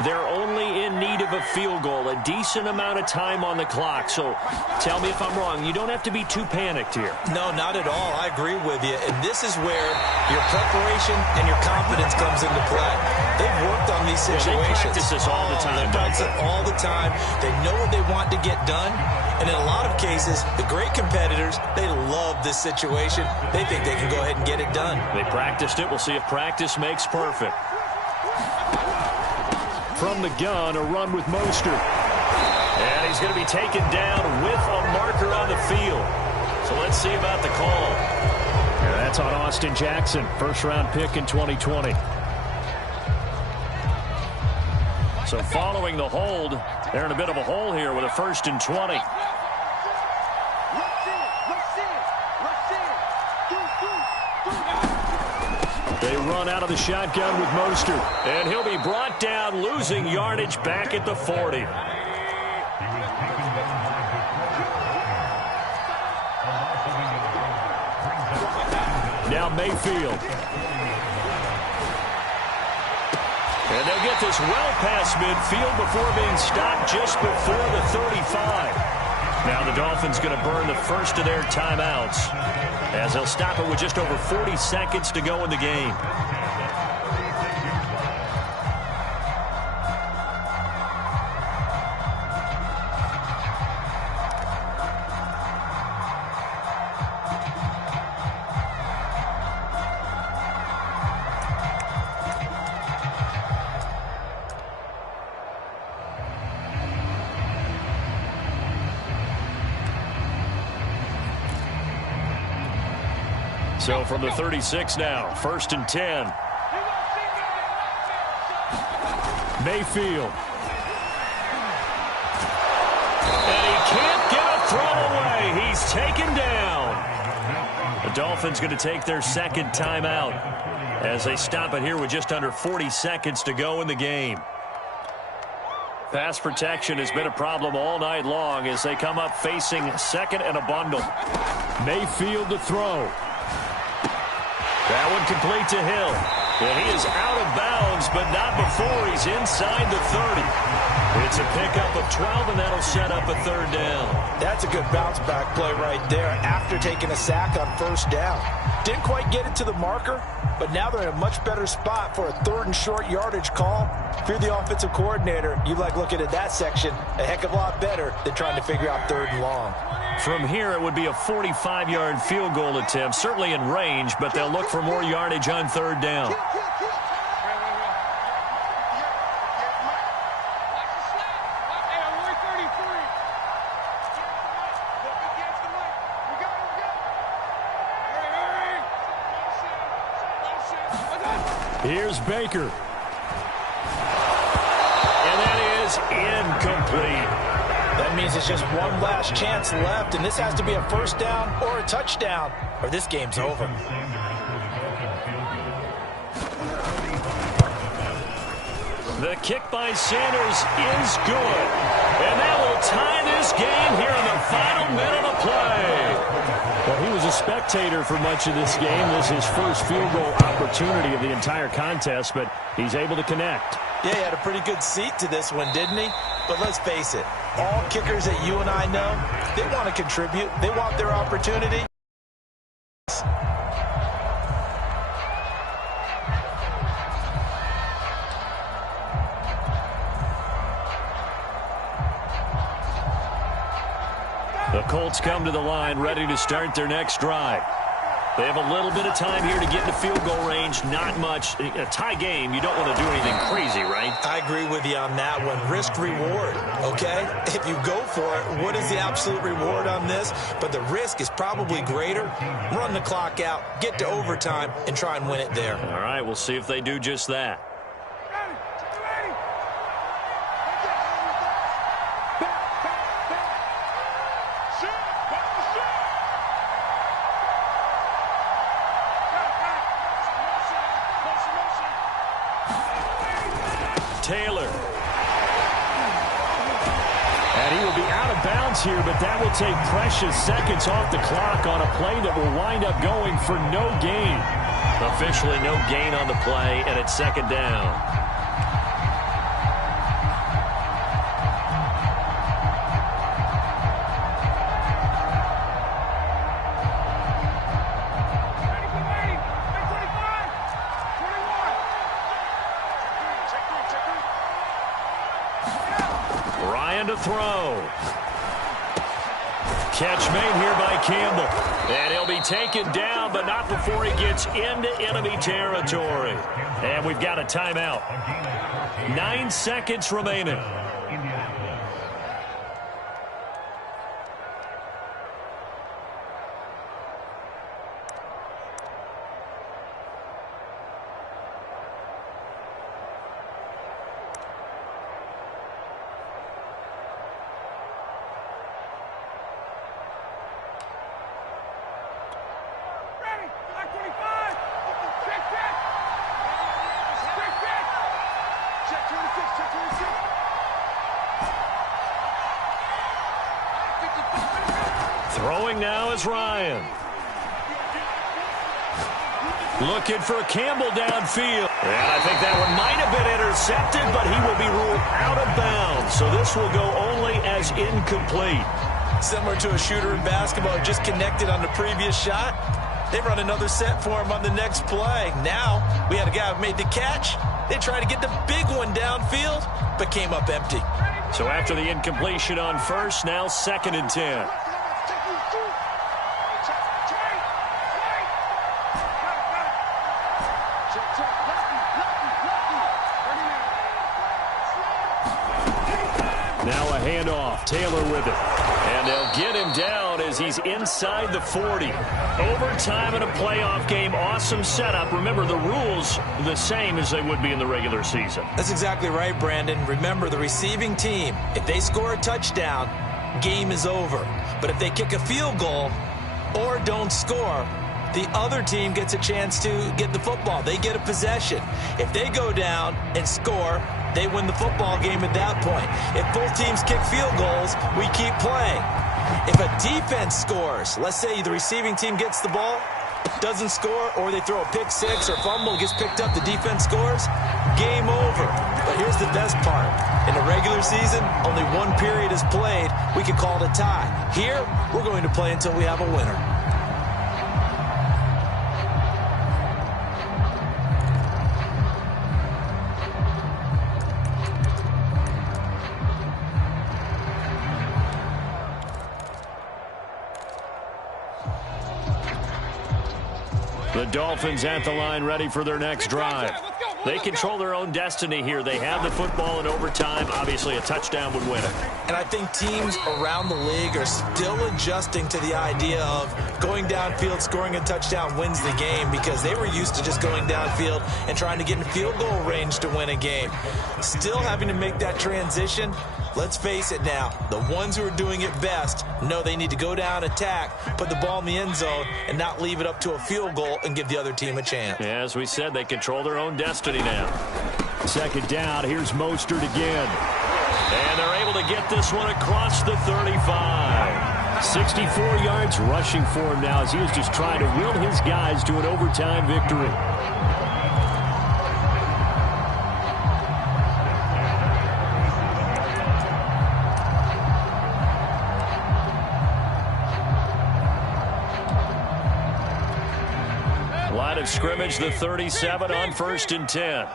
They're only in need of a field goal, a decent amount of time on the clock. So tell me if I'm wrong. You don't have to be too panicked here. No, not at all. I agree with you. And this is where your preparation and your confidence comes into play. They've worked on these situations. They practice this all the time. They practice it all the time. They know what they want to get done. And in a lot of cases, the great competitors, they love this situation. They think they can go ahead and get it done. They practiced it. We'll see if practice makes perfect. From the gun, a run with Mostert. And he's going to be taken down with a marker on the field. So let's see about the call. And that's on Austin Jackson, first-round pick in 2020. So following the hold, they're in a bit of a hole here with a 1st and 20. They run out of the shotgun with Mostert. And he'll be brought down, losing yardage back at the 40. Now Mayfield. And they'll get this well past midfield before being stopped just before the 35. Now the Dolphins going to burn the first of their timeouts as they'll stop it with just over 40 seconds to go in the game. So from the 36 now, 1st and 10. Mayfield. And he can't get a throw away. He's taken down. The Dolphins going to take their second timeout as they stop it here with just under 40 seconds to go in the game. Pass protection has been a problem all night long as they come up facing second and a bundle. Mayfield to throw. That one complete to Hill. And he is out of bounds, but not before he's inside the 30. It's a pickup of 12, and that'll set up a 3rd down. That's a good bounce-back play right there after taking a sack on 1st down. Didn't quite get it to the marker, but now they're in a much better spot for a 3rd and short yardage call. If you're the offensive coordinator, you like looking at that section a heck of a lot better than trying to figure out 3rd and long. From here, it would be a 45-yard field goal attempt, certainly in range, but they'll look for more yardage on 3rd down. Here's Baker. And that is incomplete. That means it's just one last chance left, and this has to be a 1st down or a touchdown, or this game's over. The kick by Sanders is good. And that will tie this game here in the final minute of play. Well, he was a spectator for much of this game. This is his first field goal opportunity of the entire contest, but he's able to connect. Yeah, he had a pretty good seat to this one, didn't he? But let's face it, all kickers that you and I know, they want to contribute. They want their opportunity. The Colts come to the line ready to start their next drive. They have a little bit of time here to get into field goal range. Not much. A tie game, you don't want to do anything crazy, right? I agree with you on that one. Risk-reward, okay? If you go for it, what is the absolute reward on this? But the risk is probably greater. Run the clock out, get to overtime, and try and win it there. All right, we'll see if they do just that. Taylor. And he will be out of bounds here, but that will take precious seconds off the clock on a play that will wind up going for no gain. Officially no gain on the play, and it's second down. To throw. Catch made here by Campbell. And he'll be taken down, but not before he gets into enemy territory. And we've got a timeout. 9 seconds remaining. Throwing now is Ryan. Looking for Campbell downfield. And I think that one might have been intercepted, but he will be ruled out of bounds. So this will go only as incomplete. Similar to a shooter in basketball, just connected on the previous shot. They run another set for him on the next play. Now we had a guy who made the catch. They tried to get the big one downfield, but came up empty. So after the incompletion on first, now 2nd and 10. Now a handoff. Taylor with it. And they'll get him down as he's inside the 40. Overtime in a playoff game. Awesome setup. Remember, the rules the same as they would be in the regular season. That's exactly right, Brandon. Remember, the receiving team, if they score a touchdown, game is over. But if they kick a field goal or don't score, the other team gets a chance to get the football. They get a possession. If they go down and score, they win the football game at that point. If both teams kick field goals, we keep playing. If a defense scores, let's say the receiving team gets the ball, doesn't score, or they throw a pick six or fumble, gets picked up, the defense scores, game over. But here's the best part. In the regular season, only one period is played. We can call it a tie. Here, we're going to play until we have a winner. The Dolphins at the line, ready for their next drive. They control their own destiny here. They have the football in overtime. Obviously, a touchdown would win it. And I think teams around the league are still adjusting to the idea of going downfield, scoring a touchdown wins the game, because they were used to just going downfield and trying to get in field goal range to win a game. Still having to make that transition. Let's face it now, the ones who are doing it best know they need to go down, attack, put the ball in the end zone, and not leave it up to a field goal and give the other team a chance. Yeah, as we said, they control their own destiny now. 2nd down, here's Mostert again. And they're able to get this one across the 35. 64 yards rushing for him now as he was just trying to will his guys to an overtime victory. Line of scrimmage, the 37 on 1st and 10.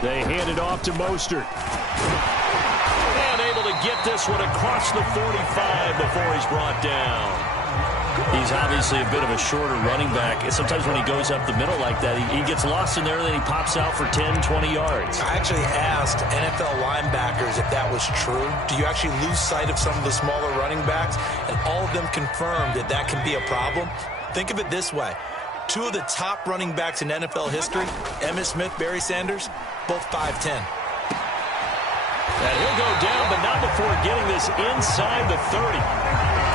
They hand it off to Mostert. And able to get this one across the 45 before he's brought down. He's obviously a bit of a shorter running back. Sometimes when he goes up the middle like that, he gets lost in there, and then he pops out for 10, 20 yards. I actually asked NFL linebackers if that was true. Do you actually lose sight of some of the smaller running backs? And all of them confirmed that that can be a problem. Think of it this way. 2 of the top running backs in NFL history, Emmitt Smith, Barry Sanders, both 5'10". And he'll go down, but not before getting this inside the 30.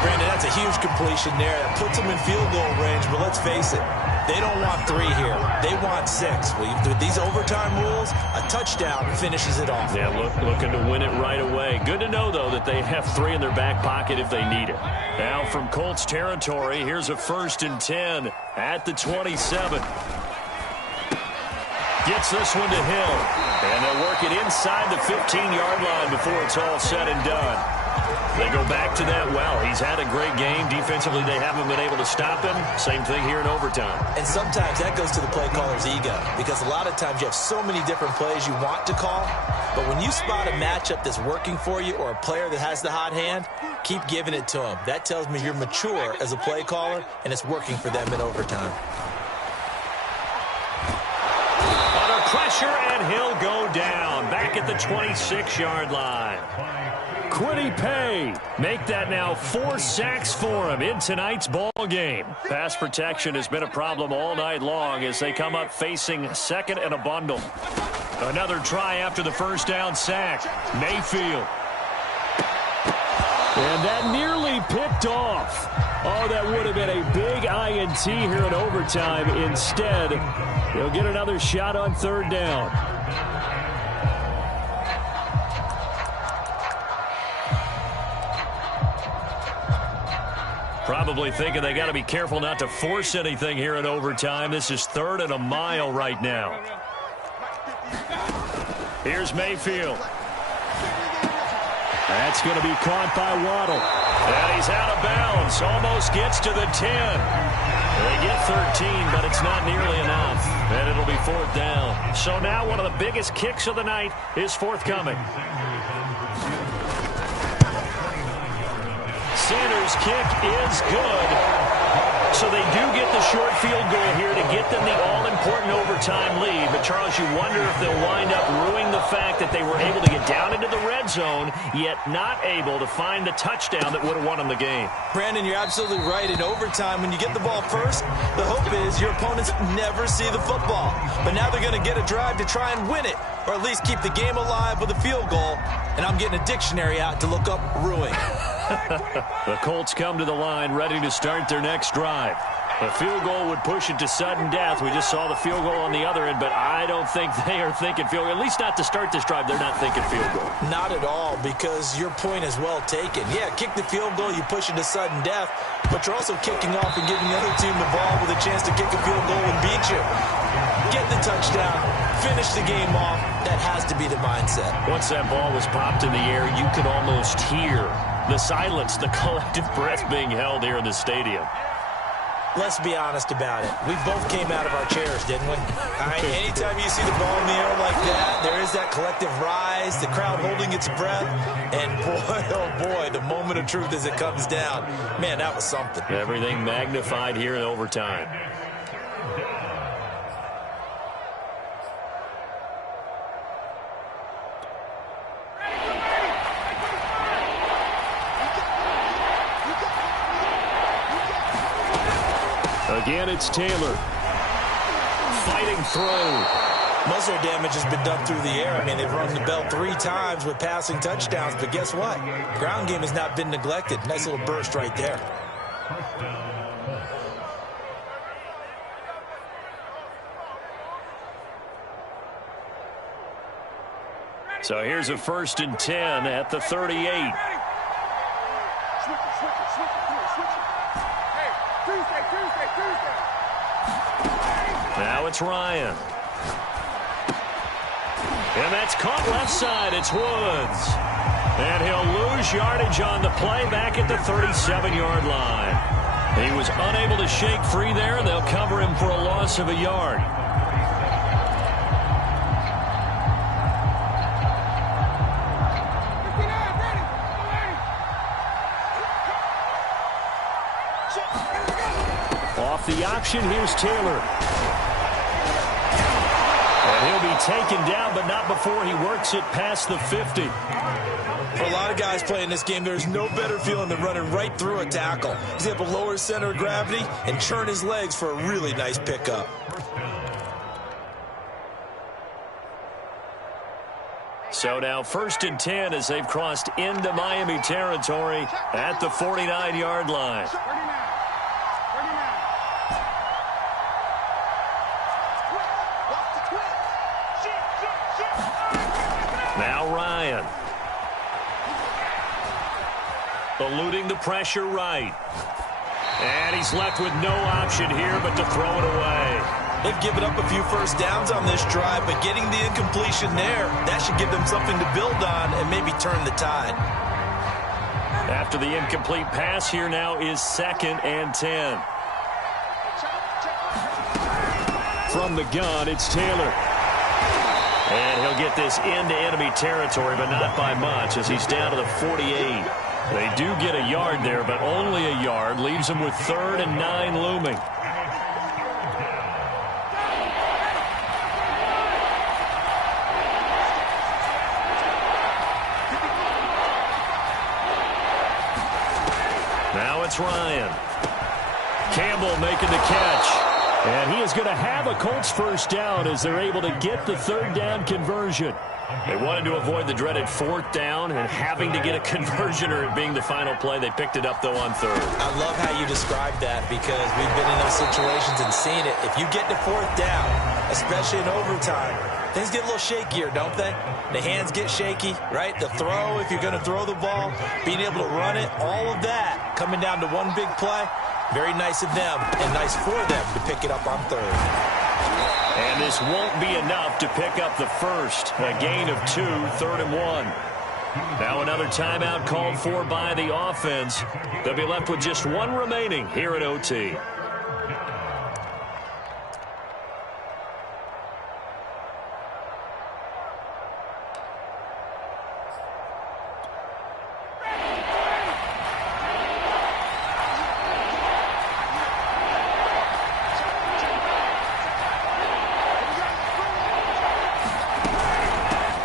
Brandon, that's a huge completion there. That puts them in field goal range, but let's face it, they don't want 3 here. They want 6. With these overtime rules, a touchdown finishes it off. Yeah, looking to win it right away. Good to know, though, that they have 3 in their back pocket if they need it. Now from Colts territory, here's a 1st and 10 at the 27. Gets this one to Hill. And they'll work it inside the 15-yard line before it's all said and done. They go back to that well. He's had a great game. Defensively, they haven't been able to stop him. Same thing here in overtime. And sometimes that goes to the play caller's ego, because a lot of times you have so many different plays you want to call, but when you spot a matchup that's working for you or a player that has the hot hand, keep giving it to him. That tells me you're mature as a play caller, and it's working for them in overtime. Under pressure, and he'll go down. Back at the 26-yard line. Quiddy Pay make that now 4 sacks for him in tonight's ball game. Pass protection has been a problem all night long as they come up facing 2nd and a bundle. Another try after the 1st down sack. Mayfield. And that nearly picked off. Oh, that would have been a big INT here in overtime. Instead, he'll get another shot on 3rd down. Probably thinking they got to be careful not to force anything here in overtime. This is 3rd and a mile right now. Here's Mayfield. That's going to be caught by Waddle. And he's out of bounds. Almost gets to the 10. They get 13, but it's not nearly enough. And it'll be 4th down. So now one of the biggest kicks of the night is forthcoming. Sanders' kick is good. So they do get the short field goal here to get them the all-important overtime lead. But, Charles, you wonder if they'll wind up ruining the fact that they were able to get down into the red zone, yet not able to find the touchdown that would have won them the game. Brandon, you're absolutely right. In overtime, when you get the ball first, the hope is your opponents never see the football. But now they're going to get a drive to try and win it, or at least keep the game alive with a field goal. And I'm getting a dictionary out to look up ruin. The Colts come to the line ready to start their next drive. A field goal would push it to sudden death. We just saw the field goal on the other end, but I don't think they are thinking field goal. At least not to start this drive. They're not thinking field goal. Not at all, because your point is well taken. Yeah, kick the field goal, you push it to sudden death, but you're also kicking off and giving the other team the ball with a chance to kick a field goal and beat you. Get the touchdown, finish the game off. That has to be the mindset. Once that ball was popped in the air, you could almost hear the silence, the collective breath being held here in the stadium. Let's be honest about it. We both came out of our chairs, didn't we? All right, anytime you see the ball in the air like that, there is that collective rise, the crowd holding its breath, and boy, oh boy, the moment of truth as it comes down. Man, that was something. Everything magnified here in overtime. Again, it's Taylor. Fighting through. Most of their damage has been done through the air. I mean, they've rung the bell 3 times with passing touchdowns, but guess what? Ground game has not been neglected. Nice little burst right there. So here's a 1st and 10 at the 38. Now it's Ryan. And that's caught left side. It's Woods. And he'll lose yardage on the play back at the 37-yard line. He was unable to shake free there. They'll cover him for a loss of a yard. Off the option, here's Taylor. And he'll be taken down, but not before he works it past the 50. For a lot of guys playing this game, there's no better feeling than running right through a tackle. He's able to lower his center of gravity and turn his legs for a really nice pickup. So now 1st and 10 as they've crossed into Miami territory at the 49-yard line. Now Ryan. Eluding the pressure right. And he's left with no option here but to throw it away. They've given up a few first downs on this drive, but getting the incompletion there, that should give them something to build on and maybe turn the tide. After the incomplete pass, here now is 2nd and 10. From the gun, it's Taylor. And he'll get this into enemy territory, but not by much as he's down to the 48. They do get a yard there, but only a yard. Leaves them with 3rd and 9 looming. Now it's Ryan. Campbell making the catch. And he is going to have a Colts first down as they're able to get the 3rd down conversion. They wanted to avoid the dreaded 4th down and having to get a conversion or it being the final play. They picked it up, though, on 3rd. I love how you described that because we've been in those situations and seen it. If you get to 4th down, especially in overtime, things get a little shakier, don't they? The hands get shaky, right? The throw, if you're going to throw the ball, being able to run it, all of that coming down to one big play. Very nice of them and nice for them to pick it up on 3rd. And this won't be enough to pick up the first. A gain of 2, 3rd and 1. Now another timeout called for by the offense. They'll be left with just one remaining here at OT.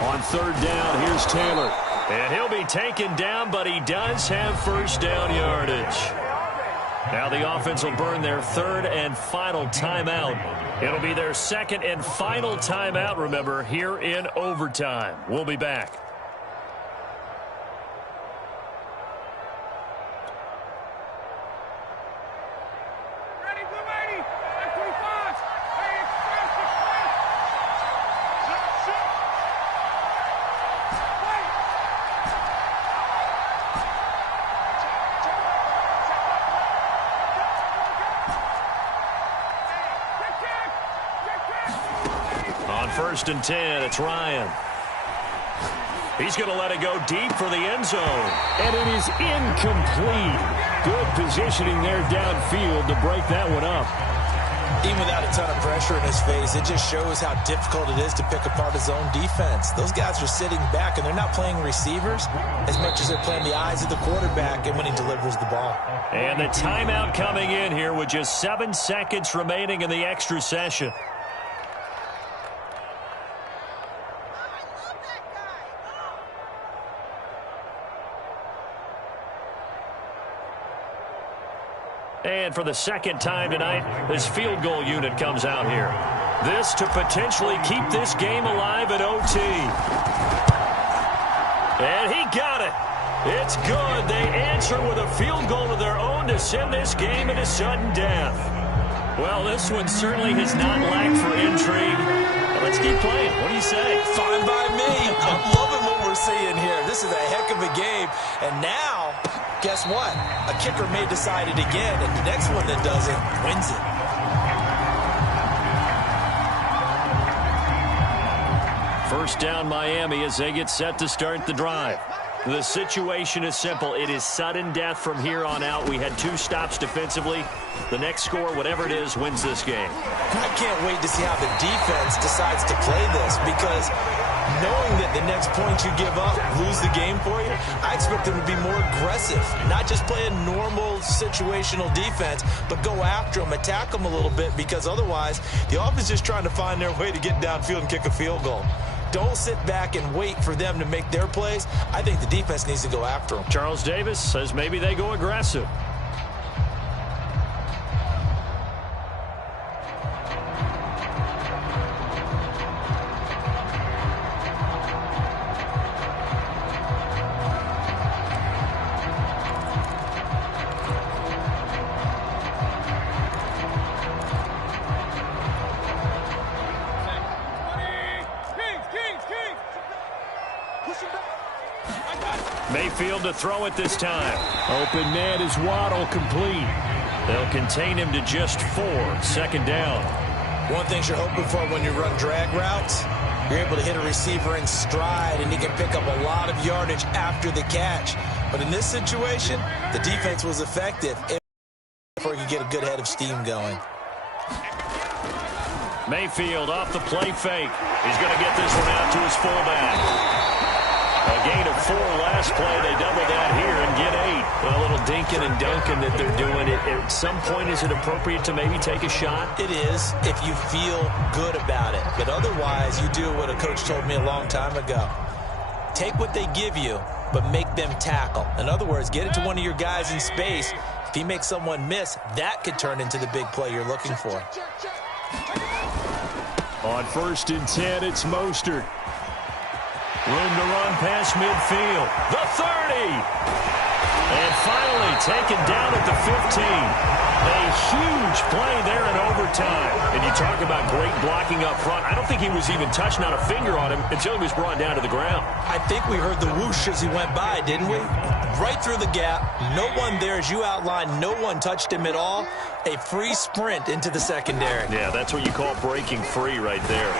On 3rd down, here's Taylor. And he'll be taken down, but he does have first down yardage. Now the offense will burn their 3rd and final timeout. It'll be their 2nd and final timeout, remember, here in overtime. We'll be back. On 1st and 10, it's Ryan. He's going to let it go deep for the end zone. And it is incomplete. Good positioning there downfield to break that one up. Even without a ton of pressure in his face, it just shows how difficult it is to pick apart his own defense. Those guys are sitting back, and they're not playing receivers as much as they're playing the eyes of the quarterback and when he delivers the ball. And the timeout coming in here with just 7 seconds remaining in the extra session. And for the 2nd time tonight, this field goal unit comes out here. This to potentially keep this game alive at OT. And he got it. It's good. They answer with a field goal of their own to send this game into sudden death. Well, this one certainly has not lacked for intrigue. Let's keep playing. What do you say? Fine by me. I'm loving what we're seeing here. This is a heck of a game. And now, guess what? A kicker may decide it again, and the next one that does it wins it. First down Miami as they get set to start the drive. The situation is simple. It is sudden death from here on out. We had 2 stops defensively. The next score, whatever it is, wins this game. I can't wait to see how the defense decides to play this because knowing that the next point you give up, lose the game for you, I expect them to be more aggressive. Not just play a normal situational defense, but go after them, attack them a little bit because otherwise the offense is just trying to find their way to get downfield and kick a field goal. Don't sit back and wait for them to make their plays. I think the defense needs to go after them. Charles Davis says maybe they go aggressive. Mayfield to throw it this time. Open man is Waddle, complete. They'll contain him to just 4. 2nd down. One thing you're hoping for when you run drag routes, you're able to hit a receiver in stride, and he can pick up a lot of yardage after the catch. But in this situation, the defense was effective before he could get a good head of steam going. Mayfield off the play fake. He's going to get this one out to his fullback. A gain of 4 last play. They double that here and get 8. A little dinking and dunking that they're doing. At some point, is it appropriate to maybe take a shot? It is if you feel good about it. But otherwise, you do what a coach told me a long time ago. Take what they give you, but make them tackle. In other words, get it to one of your guys in space. If he makes someone miss, that could turn into the big play you're looking for. On 1st and 10, it's Mostert. Room to run past midfield. The 30. And finally taken down at the 15. A huge play there in overtime. And you talk about great blocking up front. I don't think he was even touched, not a finger on him, until he was brought down to the ground. I think we heard the whoosh as he went by, didn't we? Right through the gap. No one there, as you outlined. No one touched him at all. A free sprint into the secondary. Yeah, that's what you call breaking free right there.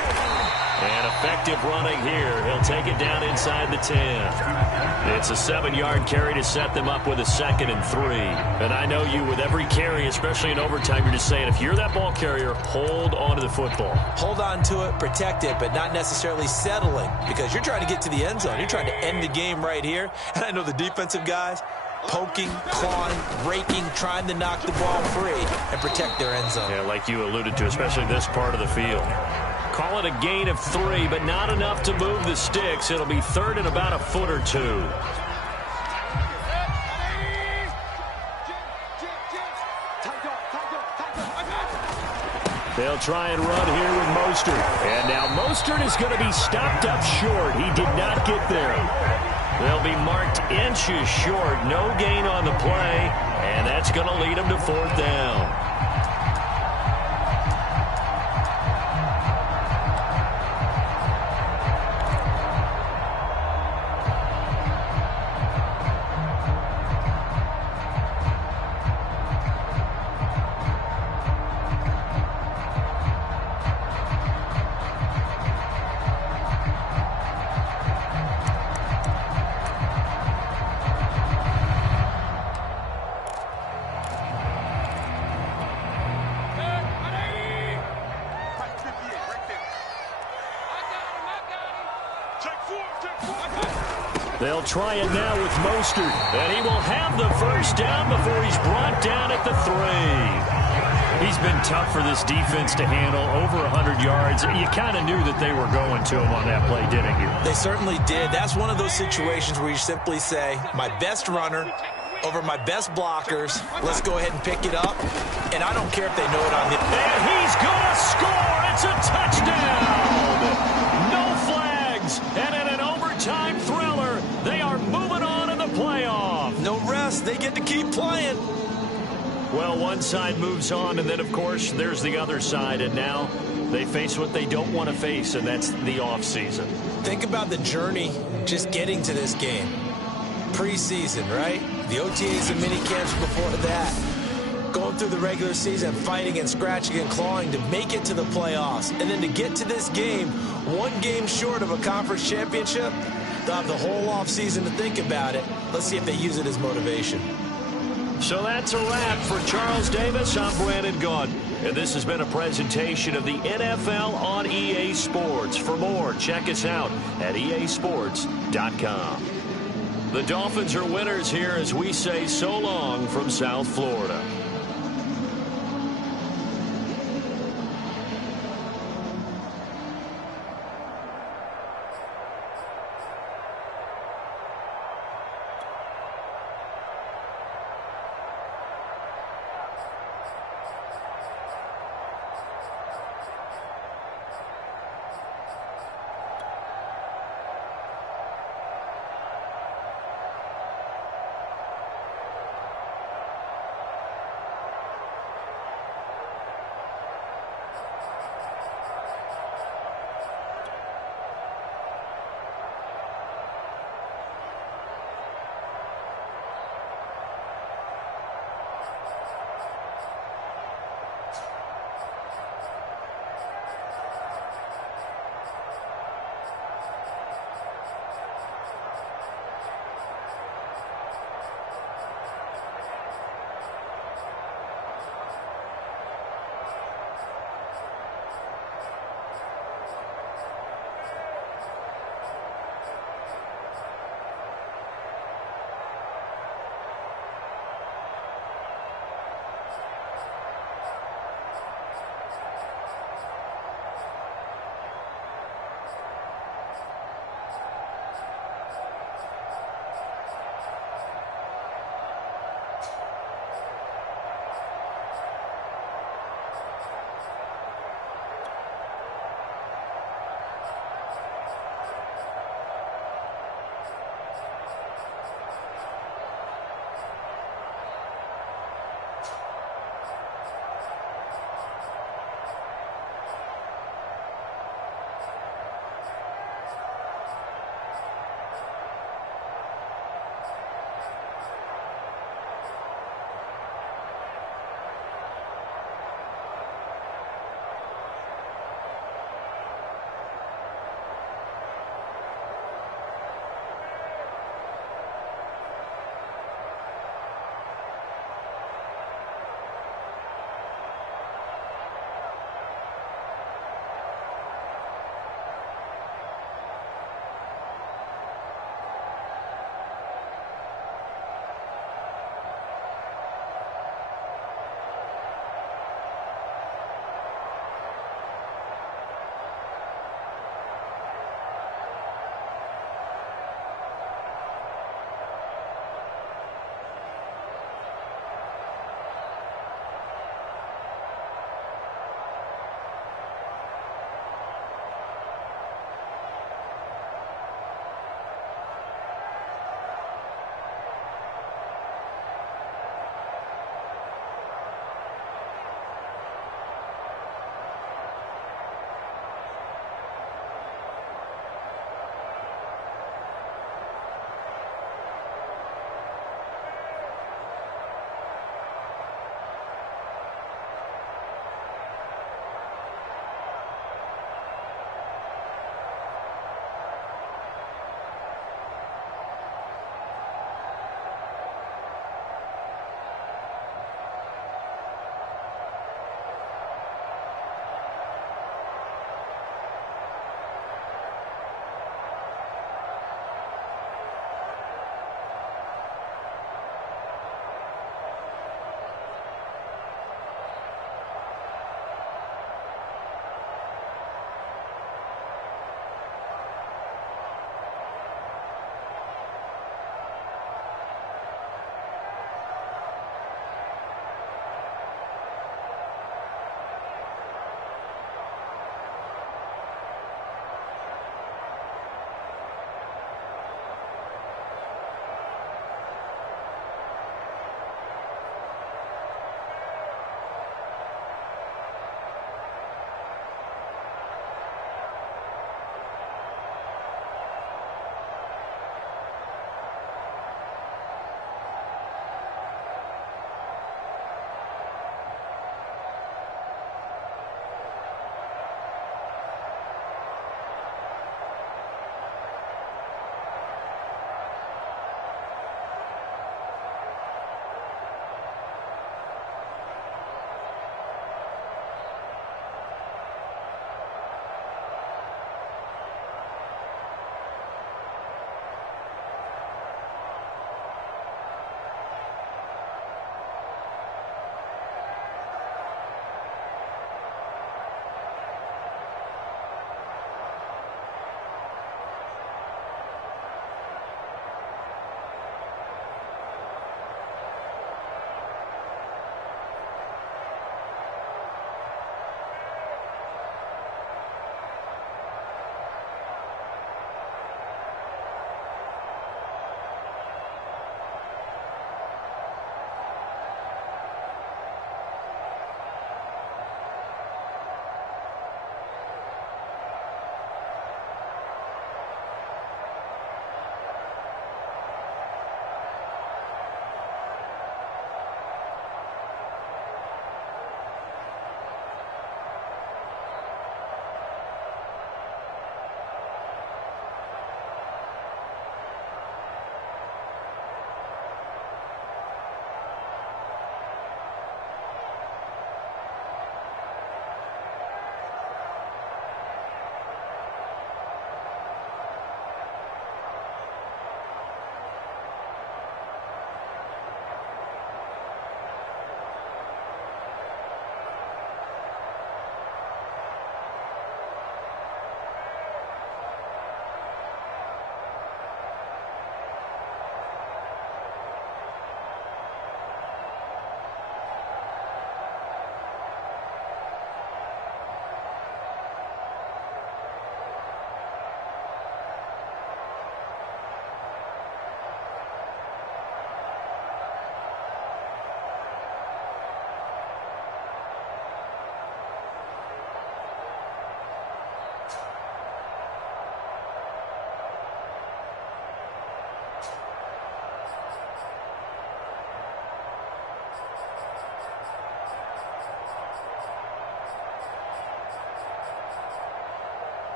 And effective running here. He'll take it down inside the 10. It's a 7-yard carry to set them up with a 2nd and 3. And I know you, with every carry, especially in overtime, you're just saying, if you're that ball carrier, hold on to the football. Hold on to it, protect it, but not necessarily settling, because you're trying to get to the end zone. You're trying to end the game right here. And I know the defensive guys, poking, clawing, raking, trying to knock the ball free and protect their end zone. Yeah, like you alluded to, especially this part of the field. Call it a gain of 3, but not enough to move the sticks. It'll be 3rd and about a foot or 2. They'll try and run here with Mostert. And now Mostert is going to be stopped up short. He did not get there. They'll be marked inches short. No gain on the play. And that's going to lead them to 4th down. They'll try it now with Mostert, and he will have the 1st down before he's brought down at the 3. He's been tough for this defense to handle, over 100 yards. You kind of knew that they were going to him on that play, didn't you? They certainly did. That's one of those situations where you simply say, my best runner over my best blockers. Let's go ahead and pick it up. And I don't care if they know it on the... And he's going to score. It's a touchdown. No flags. And in an overtime thriller, they are moving on in the playoff. No rest. They get to keep playing. Well, one side moves on, and then, of course, there's the other side. And now they face what they don't want to face, and that's the offseason. Think about the journey just getting to this game. Preseason, right? The OTAs and mini camps before that. Going through the regular season, fighting and scratching and clawing to make it to the playoffs. And then to get to this game, one game short of a conference championship, they'll have the whole offseason to think about it. Let's see if they use it as motivation. So that's a wrap for Charles Davis. I'm Brandon Gaudin, and this has been a presentation of the NFL on EA Sports. For more, check us out at easports.com. The Dolphins are winners here as we say so long from South Florida.